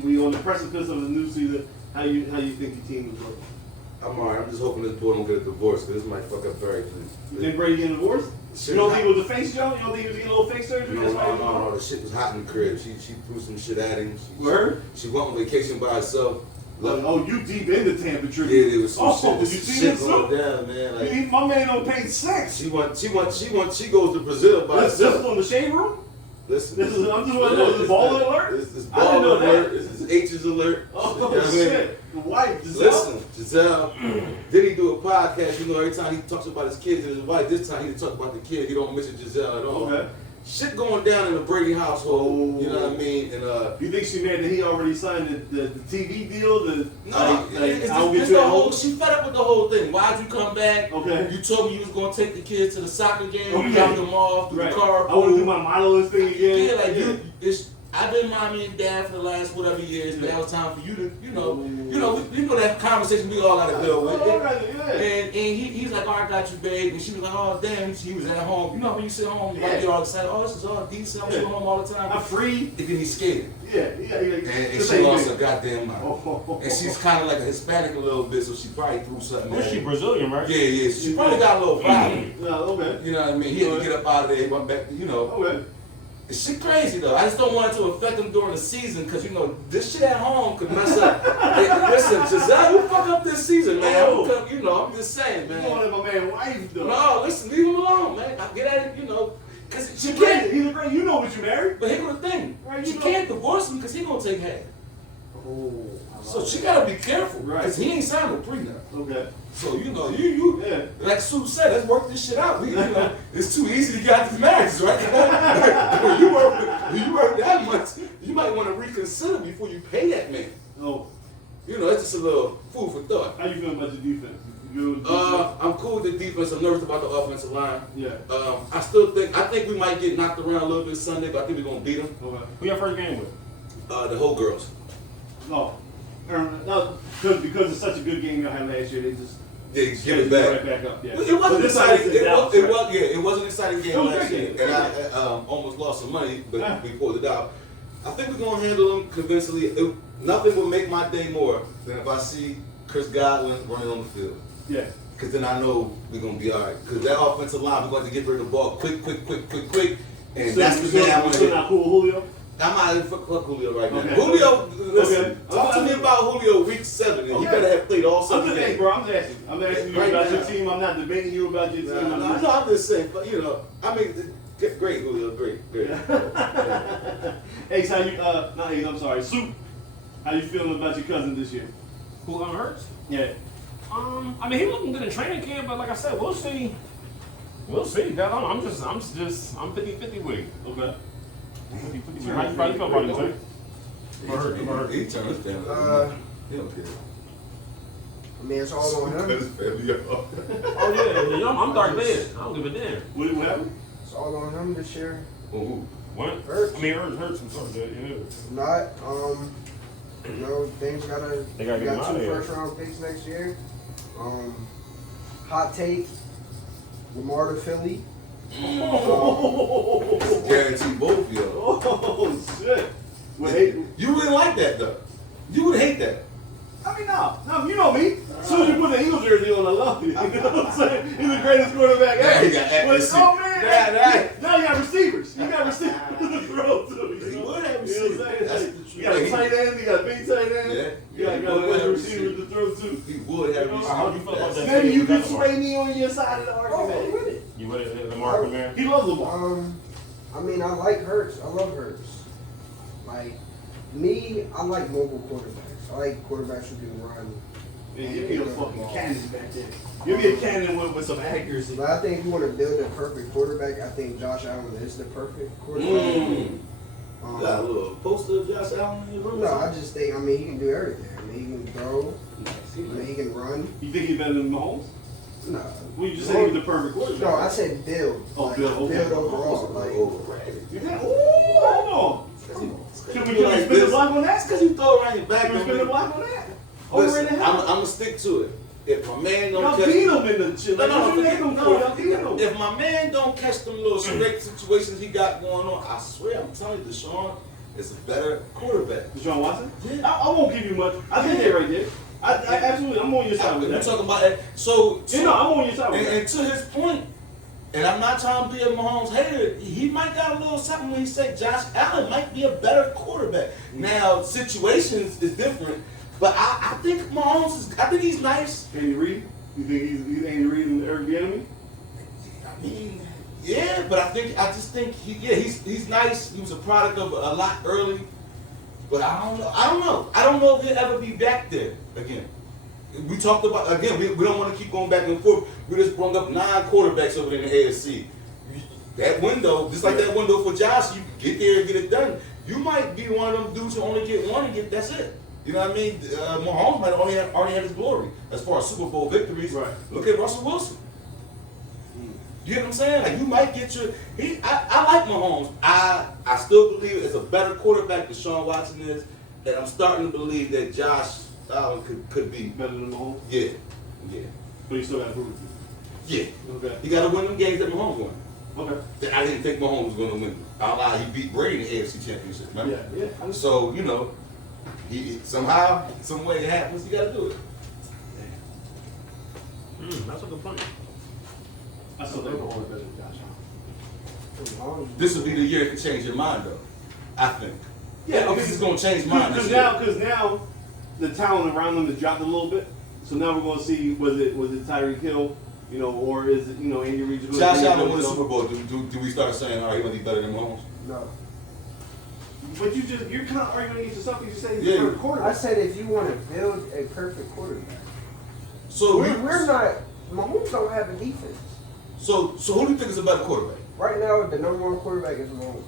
We on the precipice of the new season. How you think your team is looking? I'm alright. I'm just hoping this boy don't get a divorce because this might fuck up everything. You think Brady getting divorced? You don't think it was a face joke? You don't think he was getting a little face surgery? That's why he was No. The shit was hot in the crib. She threw some shit at him. Word? She went on vacation by herself. Oh, you deep in the Tampa tree. Yeah, there was some Oh, did you see shit this going too? down, man. Like, My man on page 6. she goes to Brazil by This herself. is on the shade room? Listen, I'm just want to know, is this baller alert? This is I didn't know baller that. alert. This is H's alert. Oh, You know what I mean? shit. The wife, Giselle. Listen, Giselle, did he do a podcast? You know, every time he talks about his kids and his wife, this time he talk about the kid. He don't mention Giselle at all. Okay. shit going down in the Brady household. You know what I mean? And you think she mad that he already signed the TV deal? She fed up with the whole thing. Why'd you come back? Okay. You told me you was gonna take the kids to the soccer game. Okay. You dropped them off through the car. I want to do my modeling thing again. Yeah, I've been mommy and dad for the last whatever years. Now it's time for you to, you know that conversation we all gotta deal with. And he's like, oh, I got you, babe. And she was like, oh, damn. He was at home. You know when you sit home, you get all excited. Oh, this is all decent. I'm sitting home all the time. I'm free. And then he's scared. Yeah. And she lost her goddamn mind. And she's kind of like a Hispanic a little bit, so she probably threw something. Well, she Brazilian, right? Yeah. She probably got a little violent. Okay. You know what I mean? He had to get up out of there. He went back. Okay. It's shit crazy though. I just don't want it to affect him during the season because this shit at home could mess up. Hey, listen, Giselle, you fuck up this season, man. I'm just saying, man. You want my man wife though? No, listen, leave him alone, man. I get at it, because she He's can't. a great. You know what you married. But here's the thing, Right, she can't divorce him because he gonna take half. So she gotta be careful, right? Because he ain't signed a prenup. Okay. So you like Sue said, let's work this shit out. It's too easy to get out these marriages, right? when you work that much, you might want to reconsider before you pay that man. Oh. It's just a little food for thought. How you feeling about your defense? You good? I'm cool with the defense. I'm nervous about the offensive line. Yeah. I think we might get knocked around a little bit Sunday, but I think we're gonna beat them. Okay. Who your first game with? The whole girls. No, because it's such a good game y'all had last year, they just give it back. Right back up. Yeah. It wasn't exciting. It was an exciting game was last year, and I almost lost some money, but we pulled it out. I think we're gonna handle them convincingly. Nothing will make my day more than if I see Chris Godwin running on the field. Yeah. Because then I know we're gonna be all right. Because that offensive line, we're going to get rid of the ball quick, and So that's the thing I want to hit. Not cool, Julio. I'm out of fuck Julio right now. Okay. Julio, listen, Okay. talk to me about Julio week 7. And he better have played all 7 games. Hey, bro, I'm asking you Right about now. your team. I'm not debating you about your team. I'm just saying, but great Julio, great. Ace, how you? Not Ace. I'm sorry, Soup. How you feeling about your cousin this year? Who Hurts? Yeah. He looking good in training camp, but like I said, we'll see. I'm 50-50 with him. Okay. 50-50. How you probably feel about him, Hurts? He turned his family. He don't care. It's all on him. Oh yeah, I'm dark red. I don't give a damn. What happened? It's all on him this year. What? Hurts. Hurts. I'm sorry. Yeah. If not, things They gotta get him out of 2 here. first-round picks next year. Hot take: Lamar to Philly. Guarantee both, yo. Oh shit. Wait. You wouldn't like that though. You would hate that. I mean, no, you know me. As soon as you put the Eagles jersey on, I love you. You know what I'm saying? He's the greatest quarterback Yeah, ever. he got accuracy. Oh man, Yeah. now you got receivers. You got receivers to throw to. He would have You know what I'm receivers. That's saying? the You got a tight end. You got a big tight end. Yeah. You got a bunch of receivers to throw to. He would have receivers. How do you feel about that? Maybe you can sway me on your side of the argument. with it. You with it, Lamar come here? He loves Lamar. I like Hurts. I love Hurts. Like me, I like mobile quarterbacks. I like quarterbacks who can run. Man, give me a fucking cannon back there. Give me a cannon with some accuracy. But I think if you want to build a perfect quarterback, I think Josh Allen is the perfect quarterback. Got a little poster of Josh Allen in your room? No, I just think, he can do everything. He can throw. He can run. You think he's better than Mahomes? No. Well, you just said he was the perfect quarterback. No, I said build. Oh, build, okay. Build overall. Like, You think? Ooh, hold on. Can we spin the block on that? That's because you throw around your back. Can we spin the block on that? Listen, I'm going to stick to it. If my man don't Y'all catch... beat him in the shit. No. If my man don't catch them little straight situations he got going on, I swear, I'm telling you, Deshaun is a better quarterback. Deshaun Watson? Yeah. I won't give you much. I think that right there. I absolutely, I'm on your side with We're that. talking about that. So I'm on your side with that. and to his point, and I'm not trying to be a Mahomes hater, he might got a little something when he said Josh Allen might be a better quarterback. Now, situations is different, but I think Mahomes I think he's nice. Andy Reid? You think he's Andy Reid and Eric Bieniemy? I mean, yeah, but I just think he's nice. He was a product of a lot early. But I don't know. I don't know if he'll ever be back there again. We talked about, again, we don't want to keep going back and forth. We just brought up 9 quarterbacks over there in the AFC. that window, just like that window for Josh, you get there and get it done. You might be one of them dudes who only get one and get that's it. You know what I mean? Mahomes might already had his glory as far as Super Bowl victories. Right. Look at Russell Wilson. You get what I'm saying? Like you might get your. I like Mahomes. I still believe it's a better quarterback than Sean Watson is, and I'm starting to believe that Josh Allen could be Better than Mahomes? Yeah. But you still got to prove it. Yeah. Okay. You got to win them games that Mahomes won. Okay. I didn't think Mahomes was going to win. He beat Brady in the AFC Championship. Remember? Yeah. So he somehow, some way it happens. You got to do it. That's a good point. I still think Mahomes better than Josh Allen. This will be the year it can change your mind, though. I think. Yeah, because it's going to change mine. Because now the talent around them has dropped a little bit. So now we're going to see was it Tyreek Hill, or is it Andy Reid? Josh Allen won the Super Bowl. Do we start saying, all right, he want to be better than Mahomes? No. But you're kind of arguing against yourself because you say he's Yeah. a perfect quarterback. I said if you want to build a perfect quarterback, So we're not. Mahomes don't have a defense. So who do you think is a better quarterback? Right now, the number one quarterback is Mahomes.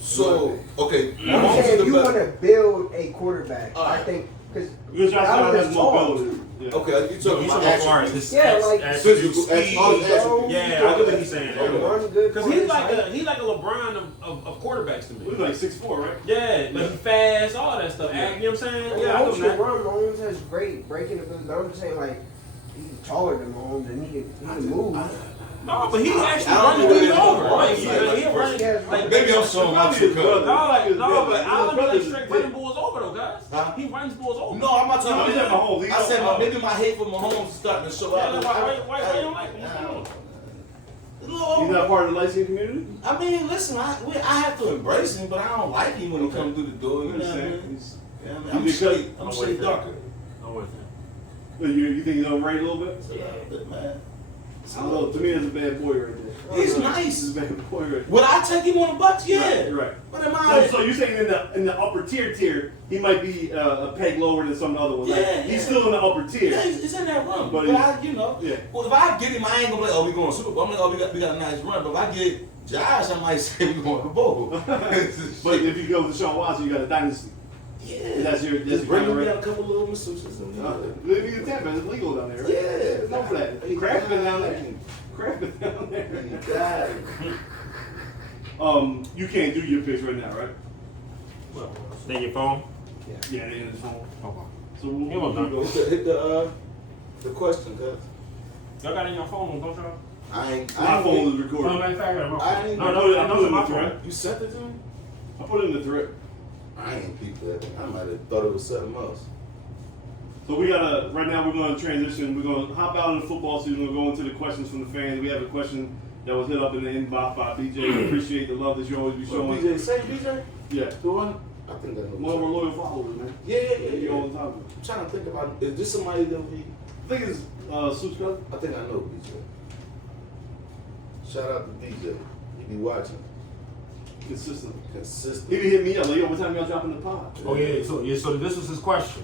So okay, I'm Mahomes is saying the if you want better. to build a quarterback, All right. I think because Because Josh Allen has more tall. ability. Yeah. Okay, you talking He's about talking about attributes. Yeah, physical, speed. Yeah, I get what he's saying. Because he's like a LeBron of quarterbacks to He's me. like 6'4", right? Yeah, but he's fast, all that stuff. Yeah. You know what I'm saying? Yeah, I Mahomes know can that. run. Mahomes has great breaking ability. I'm just saying he's taller than Mahomes and he can move. No, but he actually I don't runs dudes know. over. Like, Yeah, he'll run. Like, Maybe I'm showing my true colors. No, but Allen be like straight running bulls over though, guys. Huh? He runs bulls over. No, I'm not talking No, he said about Mahomes. I said maybe my hate for Mahomes is starting to show Yeah, out. why you don't like him? What's going on? He's not part of the light skin community? I mean, listen, I have to embrace him, but I don't like him when he comes through the door. You know what I mean? He's- Yeah, I mean, You I'm think straight. so? I'm straight darker. I'm with you. You think he's overrated a little bit? Yeah, but man. I don't know. To me, that's a bad boy right there. He's nice. He's a bad boy right there. Would I take him on the Bucks? Yeah. Right, right. But am I? So you're saying in the upper tier, he might be a peg lower than some other ones. Yeah, He's yeah. still in the upper tier. Yeah, he's in that run. But But I, yeah. well, if I get him, I ain't gonna be like, oh, we going Super Bowl. I'm like, oh, we got a nice run. But if I get Josh, I might say we going to bowl. But if you go with Deshaun Watson, you got a dynasty. yeah, That's your just bring kind of him rate. down a couple little masseuses. Live in Tampa, it's legal down there, right? Yeah, No for that. Craft been down there. Craft been down there. You can't do your picks right now, right? Stay in your phone. Yeah, they in his phone. Okay. So we'll Come on, Don. go. Hit the question, cuz. Y'all got it in your phone, don't y'all? My phone is No, recording. matter of fact, I got my I phone. ain't- No, I no, put it no, in my the phone. thread. You sent it to me? I put it in the thread. I ain't peeped that. I might have thought it was something else. So right now we're going to transition. We're going to hop out of the football season. We'll go into the questions from the fans. We have a question that was hit up in the inbox by BJ. We appreciate the love that you always be showing. BJ, same BJ? Yeah. The one? I think that's One of our loyal followers, man. Yeah. You all the time. I'm trying to think about, is this somebody that we, I think it's Suits brother. I think I know BJ. Shout out to BJ. You be watching. Consistent. He Consistent. be hitting me up like, yo, what time y'all dropping the pod? Oh yeah, so this was his question.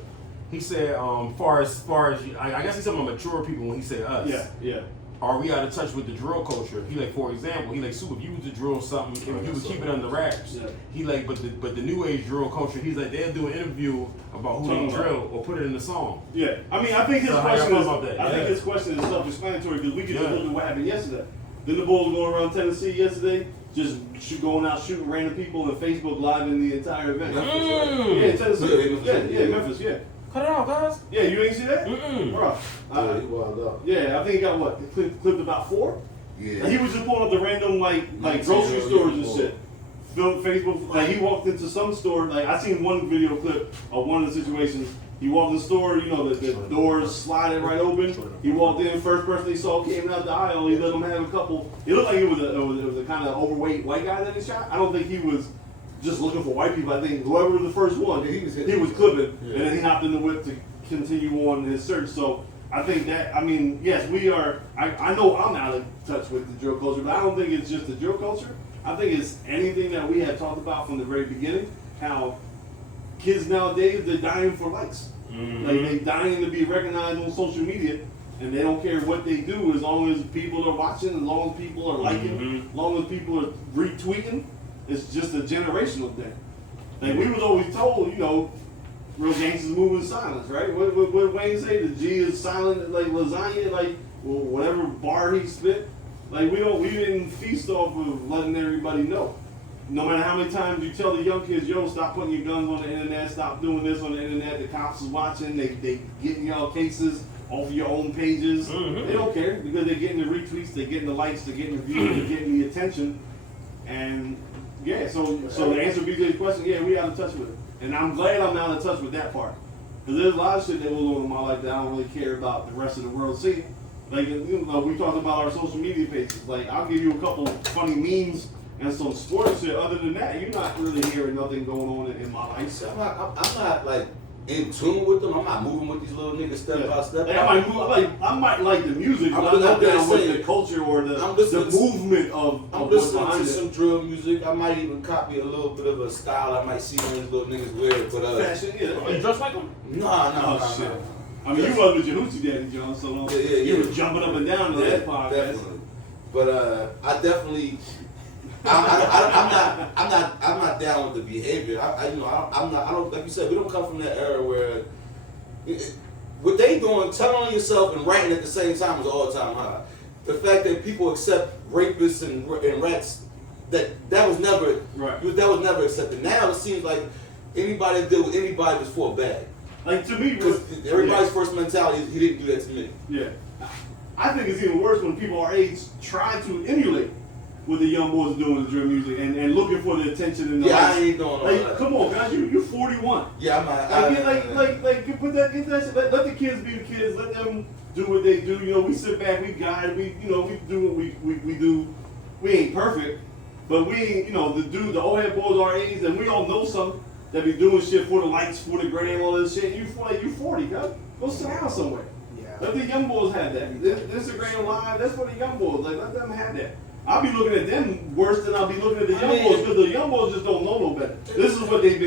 He said, far as I guess he's talking about mature people when he said us. Yeah. Are we out of touch with the drill culture? He like, for example, he like, Soup, if you was to drill something, if you would keep it under wraps. Yeah. He like, but the new age drill culture, he's like, they'll do an interview about who they drill or put it in the song. Yeah. I mean, I think his So how y'all question feel is, about that? I think Yeah. his question is self-explanatory because we could just Yeah. look at what happened yesterday. Then the Bulls going around Tennessee yesterday, just going out shooting random people and Facebook Live in the entire event. Yeah, Tennessee. Yeah, Memphis, yeah. Cut it out, guys. Yeah, you ain't see that? Bro. Yeah, he wild out. Yeah, I think he got what? Clipped about 4? Yeah. He was just pulling up the random like grocery stores and shit. Film Facebook, like he walked into some store, like I seen one video clip of one of the situations. He walked in the store, the doors sliding right open. He walked in, first person he saw came out the aisle. He let him have a couple. It looked like it was a kind of overweight white guy that he shot. I don't think he was just looking for white people. I think whoever was the first one, he was clipping, and then he hopped in the whip to continue on his search. So I think that, I mean, yes, we are. I know I'm out of touch with the drill culture, but I don't think it's just the drill culture. I think it's anything that we have talked about from the very beginning. How kids nowadays, they're dying for likes. Like they dying to be recognized on social media and they don't care what they do as long as people are watching, as long as people are liking, as long as people are retweeting. It's just a generational thing. Like we was always told, you know, real gangsters move in silence, right? What Wayne say? The G is silent like lasagna, like well, whatever bar he spit. Like we didn't feast off of letting everybody know. No matter how many times you tell the young kids, yo, stop putting your guns on the internet, stop doing this on the internet, the cops is watching, they getting y'all cases off your own pages. They don't care because they're getting the retweets, they're getting the likes, they're getting the views, they're getting the attention. And yeah, so to answer BJ's question, yeah, we out of touch with it. And I'm glad I'm out of touch with that part. Because there's a lot of shit that goes on in my life that I don't really care about the rest of the world seeing. Like, you know, we talked about our social media pages. Like, I'll give you a couple funny memes and some sports shit. Other than that, you're not really hearing nothing going on in my life. So I'm not like in tune with them. I'm not moving with these little niggas step by step. Like, I might like the music, but I'm not down with the culture or the movement of I'm what's listening behind to it. some drill music. I might even copy a little bit of a style I might see when these little niggas wear it. But Fashion, yeah. You dress like them? no, Shit. I mean, you was with your hoochie daddy, John, so you was jumping up and down to that podcast. Definitely. But I definitely, I'm not down with the behavior. I'm not. I don't like you said. We don't come from that era where what they doing, telling on yourself and writing at the same time is all time high. The fact that people accept rapists and rats, that was never Right. That was never accepted. Now it seems like anybody that deal with anybody was for a bag. Like, to me, Because everybody's first mentality is he didn't do that to me. Yeah. I think it's even worse when people our age try to emulate what the young boys doing in drill music and looking for the attention and the Yeah, likes. I ain't doing all Like, that. come on, guys, you're 41. Yeah, Like, get that shit. Let the kids be the kids. Let them do what they do. You know, we sit back, we guide, we do what we do. We ain't perfect, but we ain't, you know, the old head boys our age, and we all know some that be doing shit for the likes, for the gram, all this shit. You 40, guys. Go sit down somewhere. Yeah. Let the young boys have that. The Instagram Live, that's for the young boys. Like, let them have that. I'll be looking at them worse than I'll be looking at the young boys because the young boys just don't know no better. This is what they've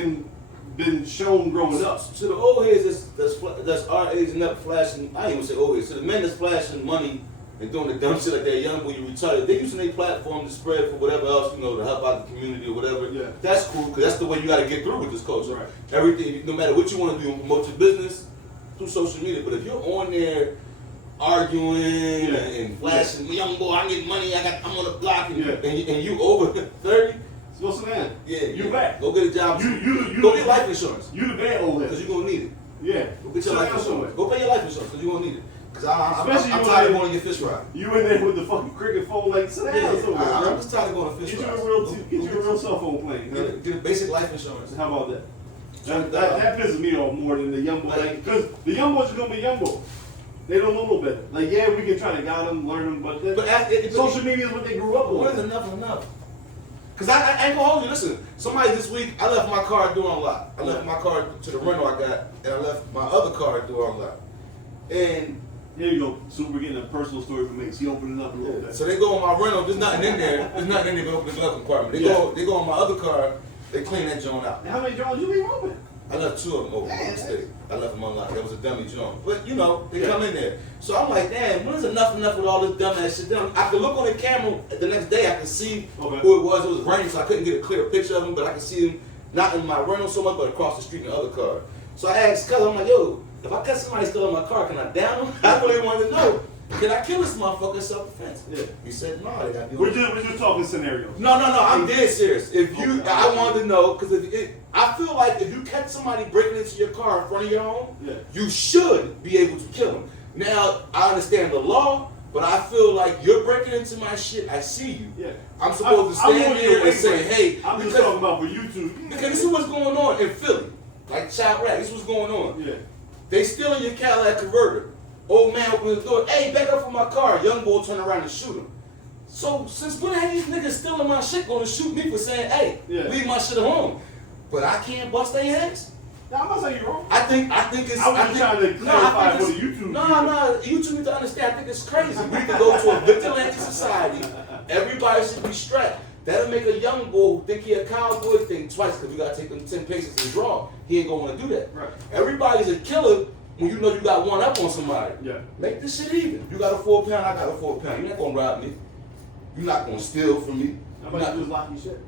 been shown growing up. To the old heads that's our age and that flashing, I ain't even say old heads, to the men that's flashing money and doing the dumb shit like that young boy you retarded, they using their platform to spread for whatever else, you know, to help out the community or whatever. Yeah. That's cool, because that's the way you got to get through with this culture. Right. Everything, no matter what you want to do, promote your business through social media. But if you're on there arguing and flashing, young boy, I need money, I'm on the block, and you over 30, Go sit down. yeah, You back. Go get a job. You Go get life insurance, You the bad old because head. you're going to need it. Yeah. Go get Sit your life down insurance. somewhere. Go pay your life insurance, because you're going to need it. Because Especially I'm you tired of like- going to your fish fry. You in there with the fucking cricket phone, like sit down somewhere. I'm bro. just tired of going to fish Get you fries. a real cell phone plan. Huh? Get a basic life insurance. How about that? That pisses me off more than the young boys. Because the young boys are gonna be young boys. They don't know no better. Like, yeah, we can try to guide them, learn them, but social media is what they grew up But when is with. enough? Because I ain't gonna hold you. Listen, somebody this week, I left my car door unlocked. I left my car to the rental I got, and I left my other car door unlocked. And Here you go. Super getting a personal story from me. She opened it up a little bit. so they go on my rental. There's nothing in there. There's nothing in there. They open the glove compartment. They go on my other car. They clean that joint out. How many drawers you leave open? I left 2 of them over by mistake. I left them unlocked. That was a dummy joint. But you know, they come in there. So I'm like, damn, when is enough with all this dumb ass shit done? I could look on the camera the next day. I could see who it was. It was raining, so I couldn't get a clear picture of him. But I could see him not in my rental so much, but across the street in the other car. So I asked Cuz, I'm like, yo, if I catch somebody stealing my car, can I down him? I really wanted to know. Can I kill this motherfucker in self-defense? Yeah. He said, no, they got to We're just talking scenarios. No, I'm dead serious. If you, I wanted to know, because I feel like if you catch somebody breaking into your car in front of your home, you should be able to kill them. Now, I understand the law, but I feel like you're breaking into my shit, I see you. Yeah. I'm supposed to stand here and say, hey, I'm just talking about for YouTube. because this is what's going on in Philly. Like Child Rat, this is what's going on. Yeah. They stealing your Cadillac converter. Old man open the door, hey, back up for my car. Young boy turn around and shoot him. So since when are these niggas stealing my shit gonna shoot me for saying, hey, leave my shit at home? But I can't bust their heads? Now, I'm not saying you're wrong. I think it's. I was trying to clarify for the YouTube. No, YouTube need to understand. I think it's crazy. We need to go to a vigilante society. Everybody should be strapped. That'll make a young boy who think he a cowboy think twice because we gotta take them 10 paces and draw. He ain't gonna want to do that. Right. Everybody's a killer when you know you got one up on somebody. Yeah. Make this shit even. You got a 4 pound, I got a 4 pound. You're not gonna rob me. You're not gonna steal from me. How about you just lock your shit?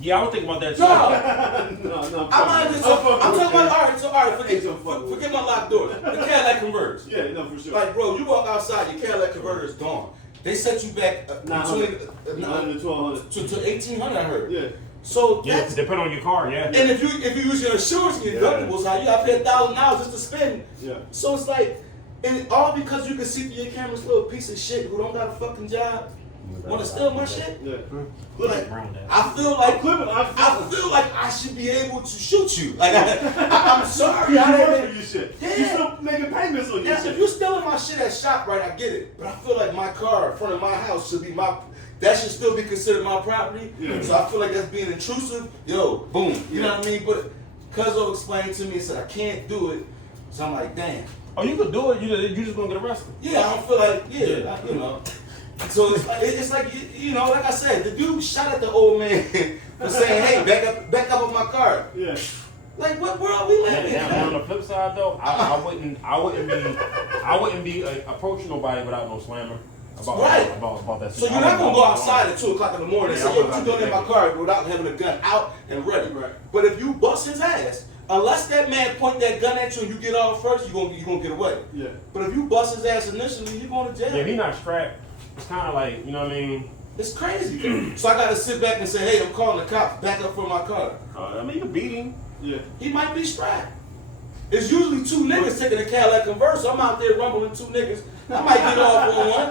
Yeah, I would think about that too. No. I'm talking about, all right, Forget forget my locked doors. The Cadillac converters. Yeah, no, for sure. Like, bro, you walk outside, your Cadillac converter is gone. They set you back between 900 to 1200 to 1800, I heard. Yeah. So Yeah, that's, depend on your car, yeah. and if you use your insurance and your deductibles, how you got to pay $1,000 just to spend. Yeah. So it's like, and all because you can see through your camera's little piece of shit who don't got a fucking job. Want to steal my shit? Yeah. Like, I feel like I should be able to shoot you. Like I'm sorry, You I work didn't. for your shit. Yeah. You still making payments on your Yes, shit. if you stealing my shit at ShopRite, I get it. But I feel like my car in front of my house should be that should still be considered my property. Yeah. So I feel like that's being intrusive. Yo, boom. You know what I mean? But Cuzzo explained to me and said I can't do it. So I'm like, damn. Oh, you could do it. You just gonna get arrested. Yeah, I don't feel like, you know. So it's like you know, like I said, the dude shot at the old man for saying, "Hey, back up on my car." Yeah. Like, what world we living in? Yeah, on the flip side though, I wouldn't be approaching nobody without no slammer about that. So you're not gonna go outside at 2 o'clock in the morning and say, Yeah, "Yo, what you doing in my car?" without having a gun out and ready. Right. But if you bust his ass, unless that man point that gun at you and you get off first, you gonna get away. Yeah. But if you bust his ass initially, you going to jail. Yeah, if he not strapped, it's kind of like, you know what I mean? It's crazy. So I gotta sit back and say, "Hey, I'm calling the cops. Back up for my car." I mean, you can beat him. Yeah. He might be strapped. It's usually 2 niggas taking a Cadillac converter, so I'm out there rumbling 2 niggas. I might get off on one.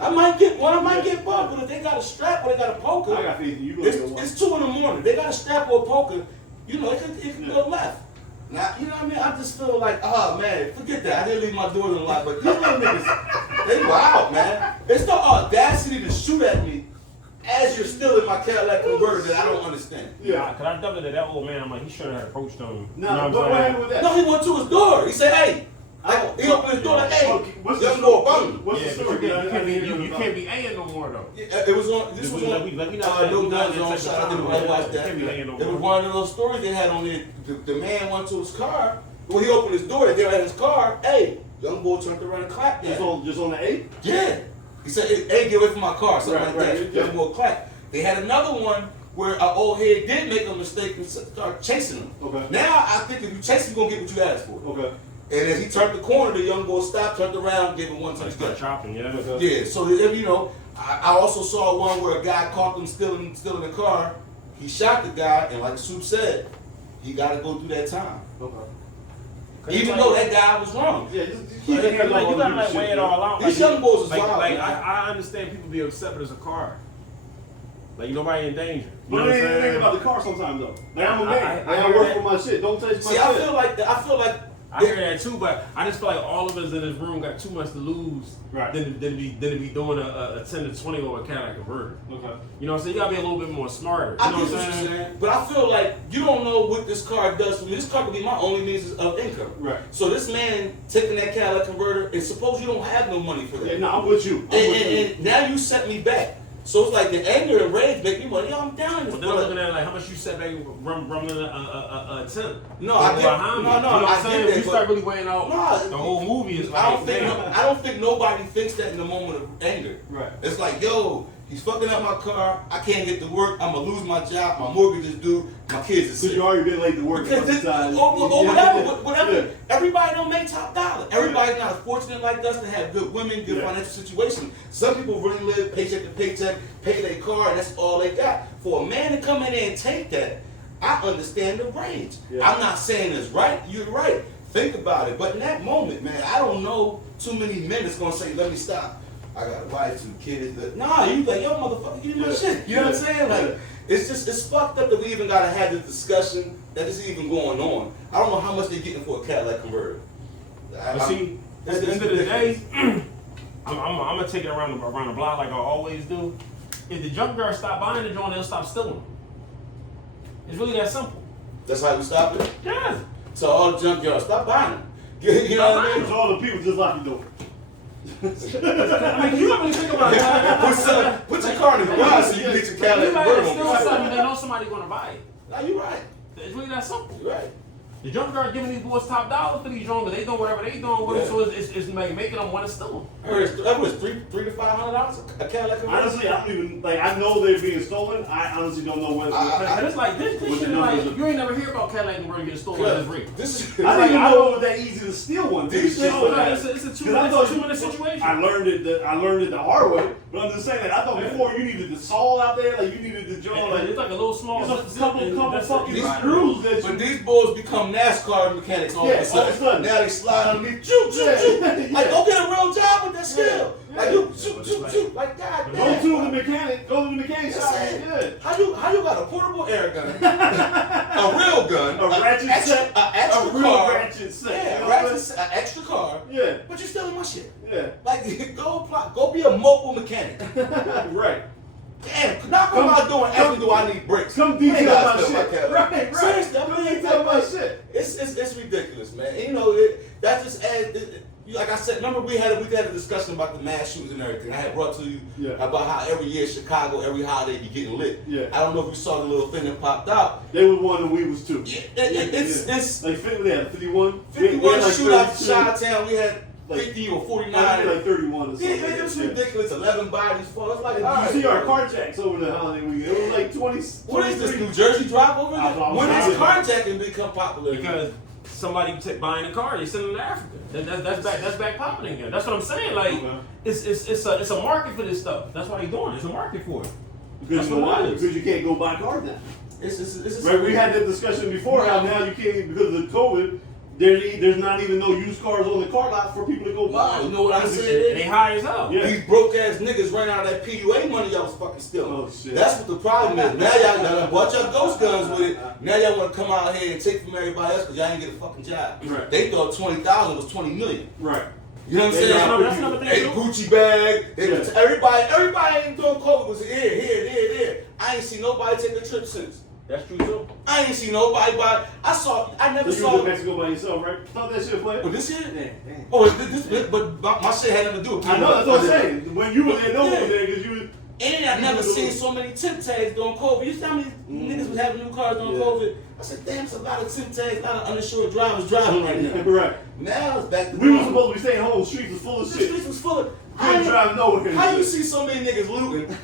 I might get one. I might get bumped. But if they got a strap or they got a poker, I got faith in you. Gonna get one. it's 2 in the morning. They got a strap or a poker. You know, it can go left. Now, you know what I mean? I just feel like, oh man, forget that. I didn't leave my doors unlocked, but these little niggas, they wild, man. It's the audacity to shoot at me as you're still in my Cadillac converter that I don't understand. Yeah. Cause I doubled that old man. I'm like, he shouldn't have approached him. No, you know what what I'm happened with that? No, he went to his door. He said, "Hey." He opened his door like, "Hey, What's the young story? boy, bum." What's Yeah, the but story? you can't be A no more though. It was on. This was on. No Guns Zone. Shout out to the right watch that. It was one of those stories they had on it. The man went to his car. When he opened his door, they were at his car. Hey, young boy turned around and clapped at him. Just on the 8? Yeah. He said, "Hey, get away from my car." Something like that. Yeah. Young boy clapped. They had another one where an old head did make a mistake and started chasing him. Okay. Now I think if you chase him, you're gonna get what you asked for. Okay. And as he turned the corner, the young boy stopped, turned around, gave him one touch. Start chopping, yeah. Yeah, so you know, I also saw one where a guy caught them stealing the car. He shot the guy, and like Soup said, he got to go through that time. Okay. Even though that guy was wrong. Yeah, You gotta weigh it all out. These young boys is wild. Like I understand people be upset, but it's a car. Like nobody in danger. You But know I what I'm ain't think saying? about the car sometimes though. Like I'm a I man. I hear work that. for my shit. Don't touch my See, shit. I feel like I hear that too, but I just feel like all of us in this room got too much to lose than to be doing a 10 to 20 or a Cadillac converter. Okay. You know what I'm saying? You gotta be a little bit more smarter. I You know get what what I'm you're saying? saying, but I feel like you don't know what this car does for me. This car could be my only means of income. Right. So this man taking that Cadillac converter, and suppose you don't have no money for that. Yeah, no, I'm with you. And now you set me back. So it's like the anger and rage make me money. Yo, I'm down in this. But then I'm looking at it like how much you set back rumbling a 10. No, I get, You know what I'm I saying? get that. You start really weighing out the whole movie is like, I don't think nobody thinks that in the moment of anger. Right. It's like, yo, he's fucking up my car. I can't get to work. I'm gonna lose my job. My mortgage is due. My kids are So sick. you already been late to work. Because Because or whatever. Yeah. Everybody don't make top dollar. Everybody's not fortunate like us to have good women, good financial situation. Some people really live paycheck to paycheck, pay their car, and that's all they got. For a man to come in there and take that, I understand the rage. Yeah. I'm not saying it's right. You're right. Think about it. But in that moment, man, I don't know too many men that's gonna say, "Let me stop. I got a wife, 2 kids." Nah, you like, yo, motherfucker, give me my shit. You know what I'm saying? Like, it's fucked up that we even gotta have this discussion that is even going on. I don't know how much they're getting for a Cadillac converter. But see, at the end of the day, I'm gonna take it around the block like I always do. If the junkyard stop buying the joint, they'll stop stealing them. It's really that simple. That's how we stop it. Yeah. So all the junkyards, stop buying them. You know what I mean? So all the people just lock your door. I mean, you don't really think about it. Man. Put your car in the garage so you can get your Cadillac You might converter steal on. something, they know somebody's gonna buy it. No, you're right. It's really that simple. You're right. The jump start giving these boys top dollar for these joints, but they doing whatever they doing with them, so it's making them want to steal them. I heard that was $300 to $500 a Cadillac. Honestly, I don't even like. I know they're being stolen. I honestly don't know when. And it's like this shit is like you ain't never hear about Cadillac and Burger getting stolen at this rate. This is I didn't even know it was that easy to steal one. It's a 2 minute situation. I learned it the hard way. But I'm just saying that I thought before you needed the saw out there, like you needed the joint. Like it's like a little small. there's a couple fucking screws that But you. these boys become NASCAR mechanics all of a sudden. Now they slide underneath, like go get a real job with that skill. Like you shoot, like God damn. Go to the mechanic shop. Yeah. How you got a portable air gun, a real gun, A ratchet set, an extra a real car, ratchet set. yeah, You know ratchet what set, an extra car. Yeah. But you're stealing my shit. Yeah. Like go be a mobile mechanic. Right. Damn, not what am I doing? Asking do I need brakes? Come detail gotta my steal shit. Cadillac. Right. Seriously, I Come mean, detail my shit. It's ridiculous, man. And, you know, that just adds. Like I said, remember we had a discussion about the mass shootings and everything. I had brought to you about how every year Chicago, every holiday be getting lit. Yeah. I don't know if you saw the little thing that popped out. They was one and we was two. Yeah, it's like 51. 51 like shootouts in 32. Chi-Town. We had 50 or 49. Like 31 or something. Yeah, it was ridiculous. 11 bodies fall. It's like, all You right, see our bro. carjacks over the holiday weekend. It was like 20. What is this, New Jersey drive over I there? When was is carjacking become popular? Because somebody buying a car, they send them to Africa. That's back popping again. That's what I'm saying. Like it's a market for this stuff. That's why he's doing it. It's a market for it. Because That's you know what why? it is. Because you can't go buy cars now. It's Right? We had that discussion before how now you can't because of COVID. There's not even no used cars on the car lot for people to go buy. You know what I And said? they high as hell. Yeah. These broke ass niggas ran out of that PUA money y'all was fucking stealing. Oh, shit. That's what the problem is. Now y'all done bought your ghost guns with it. Now y'all want to come out here and take from everybody else because y'all ain't get a fucking job. Right. They thought 20,000 was 20 million. Right. You know what I'm They saying? got- That's another thing Hey, too. Gucci bag. Yeah. Everybody ain't doing COVID was here. I ain't seen nobody take a trip since. That's true too. I ain't seen nobody buy. I never So you saw. went to Mexico by yourself, right? Thought that shit played? But this year? Damn. Oh, but my shit had nothing to do with I know, that's what I'm saying. When you were there, no one was there because you And I never seen so many tip tags during COVID. You see how many niggas was having new cars during COVID? I said, damn, it's a lot of tip tags, a lot of uninsured drivers driving right now. Right. Now it's back to We were normal. supposed to be staying home. The streets was full of The shit. streets was full of. Couldn't drive nowhere. How you see so many niggas looting with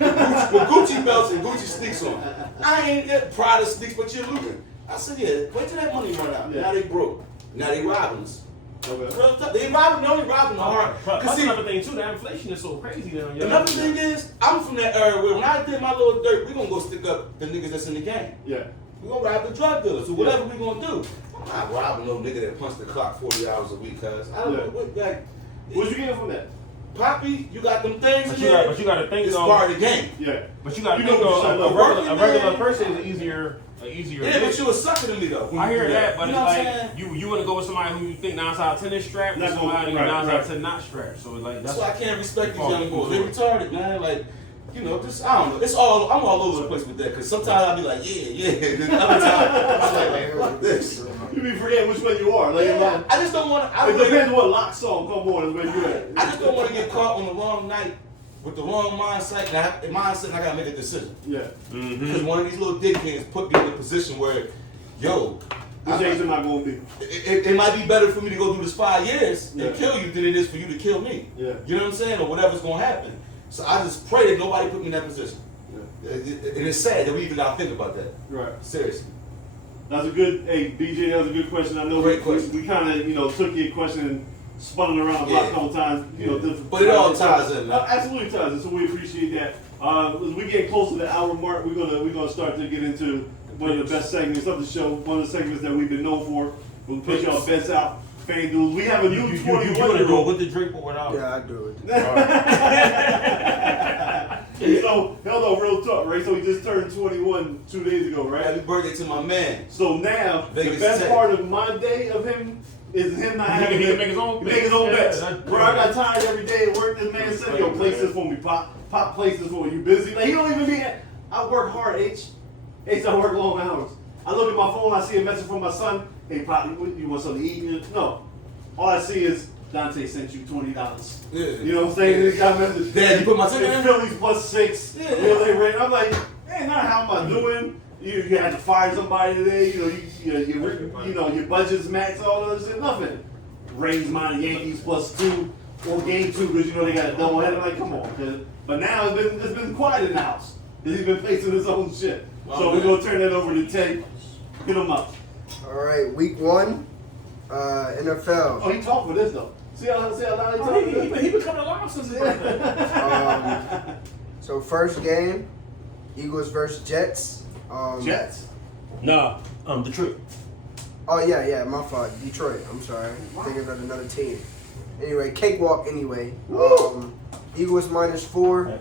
Gucci belts and Gucci sneaks on? I ain't get Prada sneaks, but you're looting. I said, yeah, wait till that money run out. Yeah. Now they broke. Now they robbing us. Okay. Real tough. They only robbing the hard. Plus See, another thing too, the inflation is so crazy now. another thing is, I'm from that area where when I did my little dirt, we gonna go stick up the niggas that's in the game. Yeah. We gonna rob the drug dealers, so whatever we gonna do. I'm not robbing no nigga that punch the clock 40 hours a week, cuz. I don't know what, like, What'd you get from that? Poppy, you got them things But in you there. got to think It's though. part of the game. Yeah. But you got to You think know though. what A you're regular, working, a regular man. person is an easier Yeah, but you a sucker to me though. when I you hear do that, but you it's know what I'm like saying? you want to go with somebody who you think 9 out of 10 is strapped, or That's what- somebody who right, 9 out right. of 10 not strapped. So it's like That's why I can't respect these Fall young boys. They through. retarded, man. Like, you know, just I don't know. I'm all over the place with that because sometimes I'll be like, yeah, and then other times I'm like, man, fuck this. You be forgetting which one you are. Like, Yeah, I just don't want to. it depends what lock song come on is when you at. I just don't want to get caught on the wrong night with the wrong mindset. And I gotta make a decision. Yeah. Because one of these little dickheads put me in a position where, yo, Which age am I going to be? it might be better for me to go do this 5 years Yeah. and kill you than it is for you to kill me. Yeah. You know what I'm saying? Or whatever's gonna happen. So I just pray that nobody put me in that position. Yeah. And it's sad that we even gotta think about that. Right. Seriously. That's a good, hey, BJ, that was a good question. I know Great question. we kind of, took your question and spun it around the block a couple times, different. But it all ties in, man. Absolutely ties in, so we appreciate that. As we get close to the hour mark, we're gonna start to get into one of the best segments of the show, one of the segments that we've been known for. We'll put y'all bets out, fan duels. We have a new 21 want to year go old. with the drink or without? Yeah, I do it. So, hell no, real talk, right? So he just turned 21 2 days ago, right? Happy birthday to my man. So now, Vegas the best Tech. part of my day of him is him not He having can to make his own make his own bets. bets. Yeah, Bro, I got tired every day at work. This man said, yo, place this for me, pop places for me. You busy? Like, he don't even be at, I work hard, H, I work long hours. I look at my phone, I see a message from my son. Hey, Pop, you want something to eat? No. All I see is, Dante sent you $20. Yeah. You know what I'm saying? This guy message. Dad, you put my ticket It's in? Phillies +6. Yeah. Real rate. I'm like, hey, not how am I doing? You had to fire somebody today. Your budget's max, all that shit. Nothing. Raise mine Yankees +2 or game 2 because they got a doubleheader. Like, come on. But now it's been quiet in the house because he's been facing his own shit. So we're gonna turn that over to Ted. Hit him up. All right, week 1, NFL. Oh, he talked for this though. See how loud he talked? He becoming alive since his birthday. So first game, Eagles versus Jets. Jets. Nah, Detroit. Oh yeah, my fault. Detroit. I'm sorry. Thinking of another team. Anyway, cakewalk. Anyway, Eagles -4.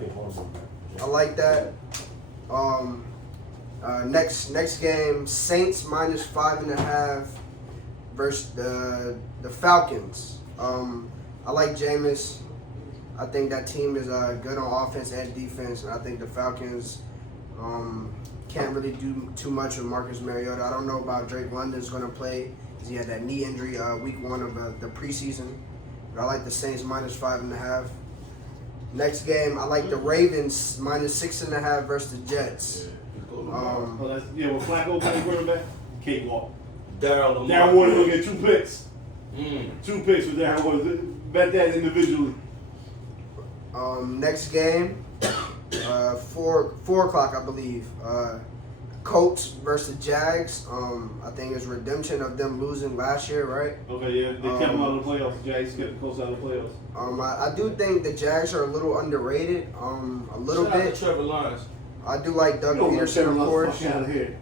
I like that. Next game, Saints -5.5 versus the Falcons. I like Jameis. I think that team is good on offense and defense, and I think the Falcons can't really do too much with Marcus Mariota. I don't know about Drake London's going to play because he had that knee injury week 1 of the preseason. But I like the Saints -5.5. Next game, I like the Ravens -6.5 versus the Jets. With Flacco playing quarterback, cakewalk. Darryl Warner will get 2 picks. 2 picks with Darryl Warner. Bet that individually. Next game, 4 o'clock, I believe. Colts versus Jags. I think it's redemption of them losing last year, right? Okay, yeah. They kept them out of the playoffs. The Jags kept the Colts out of the playoffs. I do think the Jags are a little underrated. A little Shout out bit. to Trevor Lawrence. I do like Doug You don't Peterson, of course. Fuck out of here.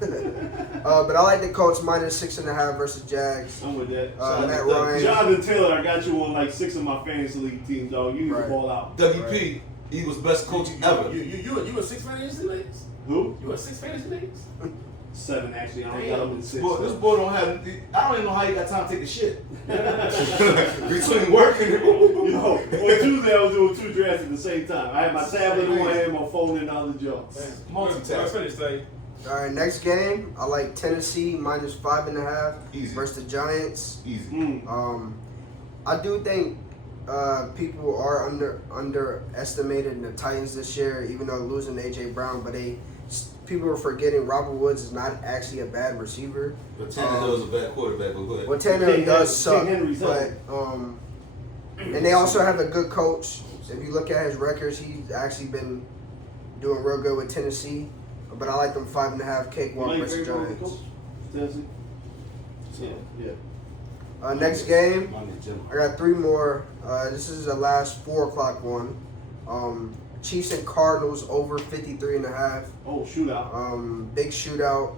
But I like the Colts -6.5 versus Jags. I'm with that. Matt Ryan. Jonathan Taylor, I got you on like 6 of my fantasy league teams, dog. You need to Right. ball out. WP, Eagles best coach ever. You a 6 fantasy leagues? Who? You a 6 fantasy leagues? 7 actually. I only got him in 6. This boy don't have. I don't even know how he got time to take a shit. Between working. On Tuesday I was doing 2 drafts at the same time. I had my tablet in one hand, my phone in the other jaw. Multitask. Finish, Tay. All right, next game, I like Tennessee -5.5 Easy. versus the Giants. Easy. I do think people are underestimated the Titans this year, even though losing to A.J. Brown, but people are forgetting Robert Woods is not actually a bad receiver. But Tannehill's a bad quarterback, but go ahead. Well, Tannehill does suck, King Henry's but and they also have a good coach. If you look at his records, he's actually been doing real good with Tennessee. But I like them 5.5 cakewalk versus Giants. Tennessee? Yeah. Next game, I got 3 more. This is the last 4 o'clock one. Chiefs and Cardinals over 53.5. Oh, shootout. Big shootout,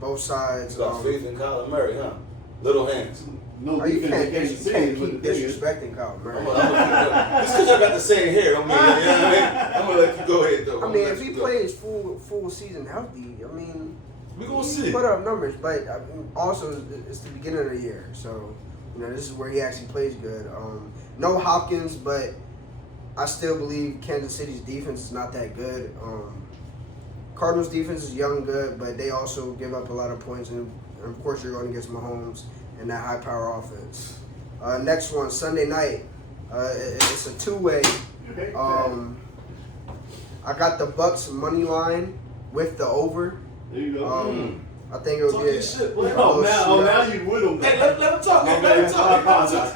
both sides. You got faith in Kyler Murray, huh? Little hands. No You defense can't, against you the can't city. keep disrespecting Kyle Murray. Just because I got the same hair, don't mean, you know what I mean? I'm going to let you go ahead, though. I mean, if he plays full season healthy, I mean, we're going to he see. put up numbers. But also, it's the beginning of the year, so this is where he actually plays good. No Hopkins, but I still believe Kansas City's defense is not that good. Cardinals' defense is young, good, but they also give up a lot of points, and of course, you're going against Mahomes and that high-power offense. Next one, Sunday night. It's a 2-way. Okay. I got the Bucks money line with the over. There you go. I think it would Talk be your shit, boy. Now you with him. Hey, let him talk. Let him talk. I apologize.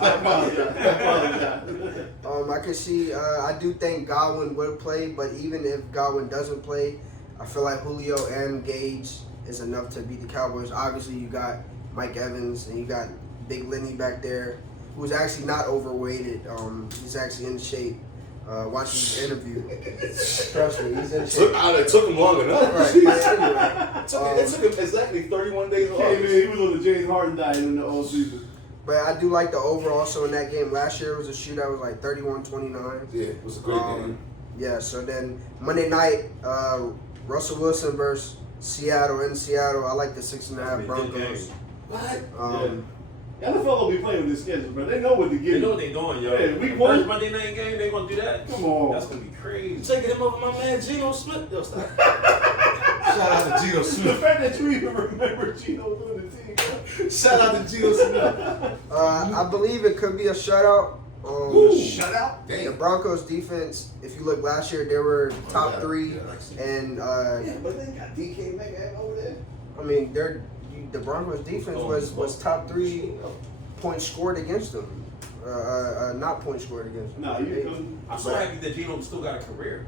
I can see. I do think Godwin will play, but even if Godwin doesn't play, I feel like Julio and Gage is enough to beat the Cowboys. Obviously, you got Mike Evans and you got Big Lenny back there, who's actually not overweighted. He's actually in shape. Watch his interview. Trust me, he's in shape. It took him long enough. Right, but anyway, It took him exactly 31 days off. Hey, man, he was on the James Harden diet in the old season. but I do like the over also in that game. Last year it was a shootout. It was like 31-29. Yeah, it was a great game. Yeah, so then Monday night, Russell Wilson versus Seattle in Seattle. I like the 6.5 Broncos. What? NFL will be playing with this schedule, bro. They know what to They give. know what they doing, yo. Yeah, week First 1. Monday night game, they gonna do that? Come on. That's gonna be You crazy. taking him over my man Geno Smith? Yo, stop. Shout out to Geno The Smith. fact that you even remember Gino doing the team. Shout out to Geno Smith. I believe it could be a shutout. Shutout. The Damn. Broncos defense, if you look last year, they were top 3, and but they got DK Metcalf over there. I mean, the Broncos defense was top 3 points scored against them. Not points scored against them. No, you I'm so happy that Geno still got a career.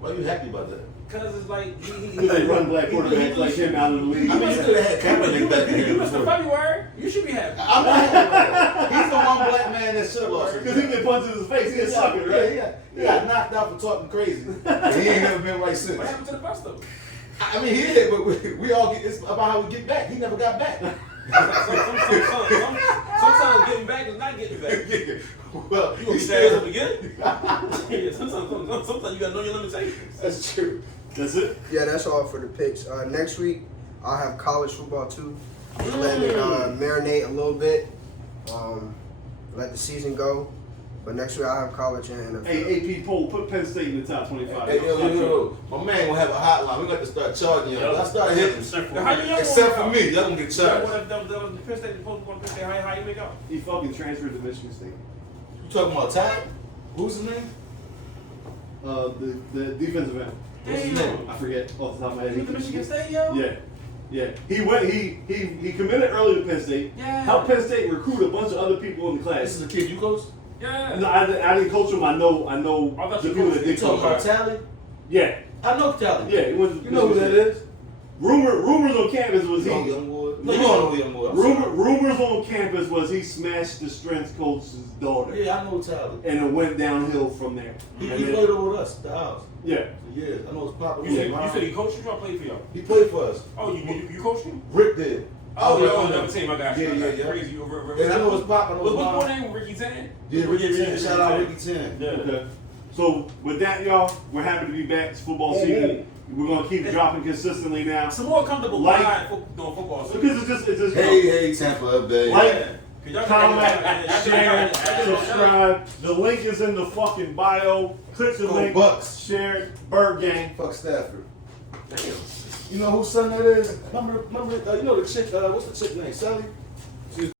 Why are you happy about that? Because it's like they run black quarterbacks like him out of the league. I mean, you could have had Kaepernick back You then. missed the February. You should be happy. I'm not happy about that. He's the one black man that should have lost. Because he been punched in his face, he a sucker, right? Yeah. He got knocked out for talking crazy. And he ain't never been right since. What happened to the best of them? I mean, he did, but we all get. It's about how we get back. He never got back. Sometimes getting back is not getting back. Well, You gonna be sad up again? Yeah, sometimes you gotta know your limitations. That's true. That's it? Yeah, that's all for the picks. Next week, I'll have college football too. Just let it marinate a little bit. Let the season go. But next week, I'll have college and NFL. Hey, AP poll, put Penn State in the top 25. Hey, yo. My man gonna have a hotline. We got to start charging y'all. I started hitting. Except for me, y'all gonna get charged. That was the Penn State supposed to go to Penn State. How you make out? He fucking transferred to Michigan State. You talking about Ty? Who's his name? The defensive end. What's his name? I forget off the top of my head. He went to Michigan State, yo? Yeah. He went. He committed early to Penn State. Yeah. Helped Penn State recruit a bunch of other people in the This class. is the kid you coach? Yeah. No, I didn't coach him. I know thought the you people coached that You did talking coach about him. Tally? Yeah, I know Tally. yeah. He went to You know who that Michigan State. is? Rumors on campus was No, he. young boy. No, you don't know young boy. I'm sorry. Rumors on campus was he smashed the strength coach's daughter, Yeah, I know Tally. and it went downhill from there. He And then- played over with us, the house. Yeah. Yeah, I know his papa. You said he coached you or played for y'all? He played for us. Oh, you coached him? Rick did. Oh, you're on the other team. I got you. Yeah. Crazy. And I know his papa. I know his What's mama. your name? Ricky Tan? Yeah, Ricky 10. Ricky Shout out 10. Ricky 10. Yeah. Okay. So with that, y'all, we're happy to be back. It's football season. We're gonna keep dropping consistently now. Some more comfortable Like- doing football. So Because it's just Hey, Tampa Bay. like, Could y'all comment, share, subscribe. The link is in the fucking bio. Click the Go link, Bucks. share it. Bird Gang. Fuck Stafford. Damn. You know whose son that is? Remember, you know the chick, what's the chick name? Sally?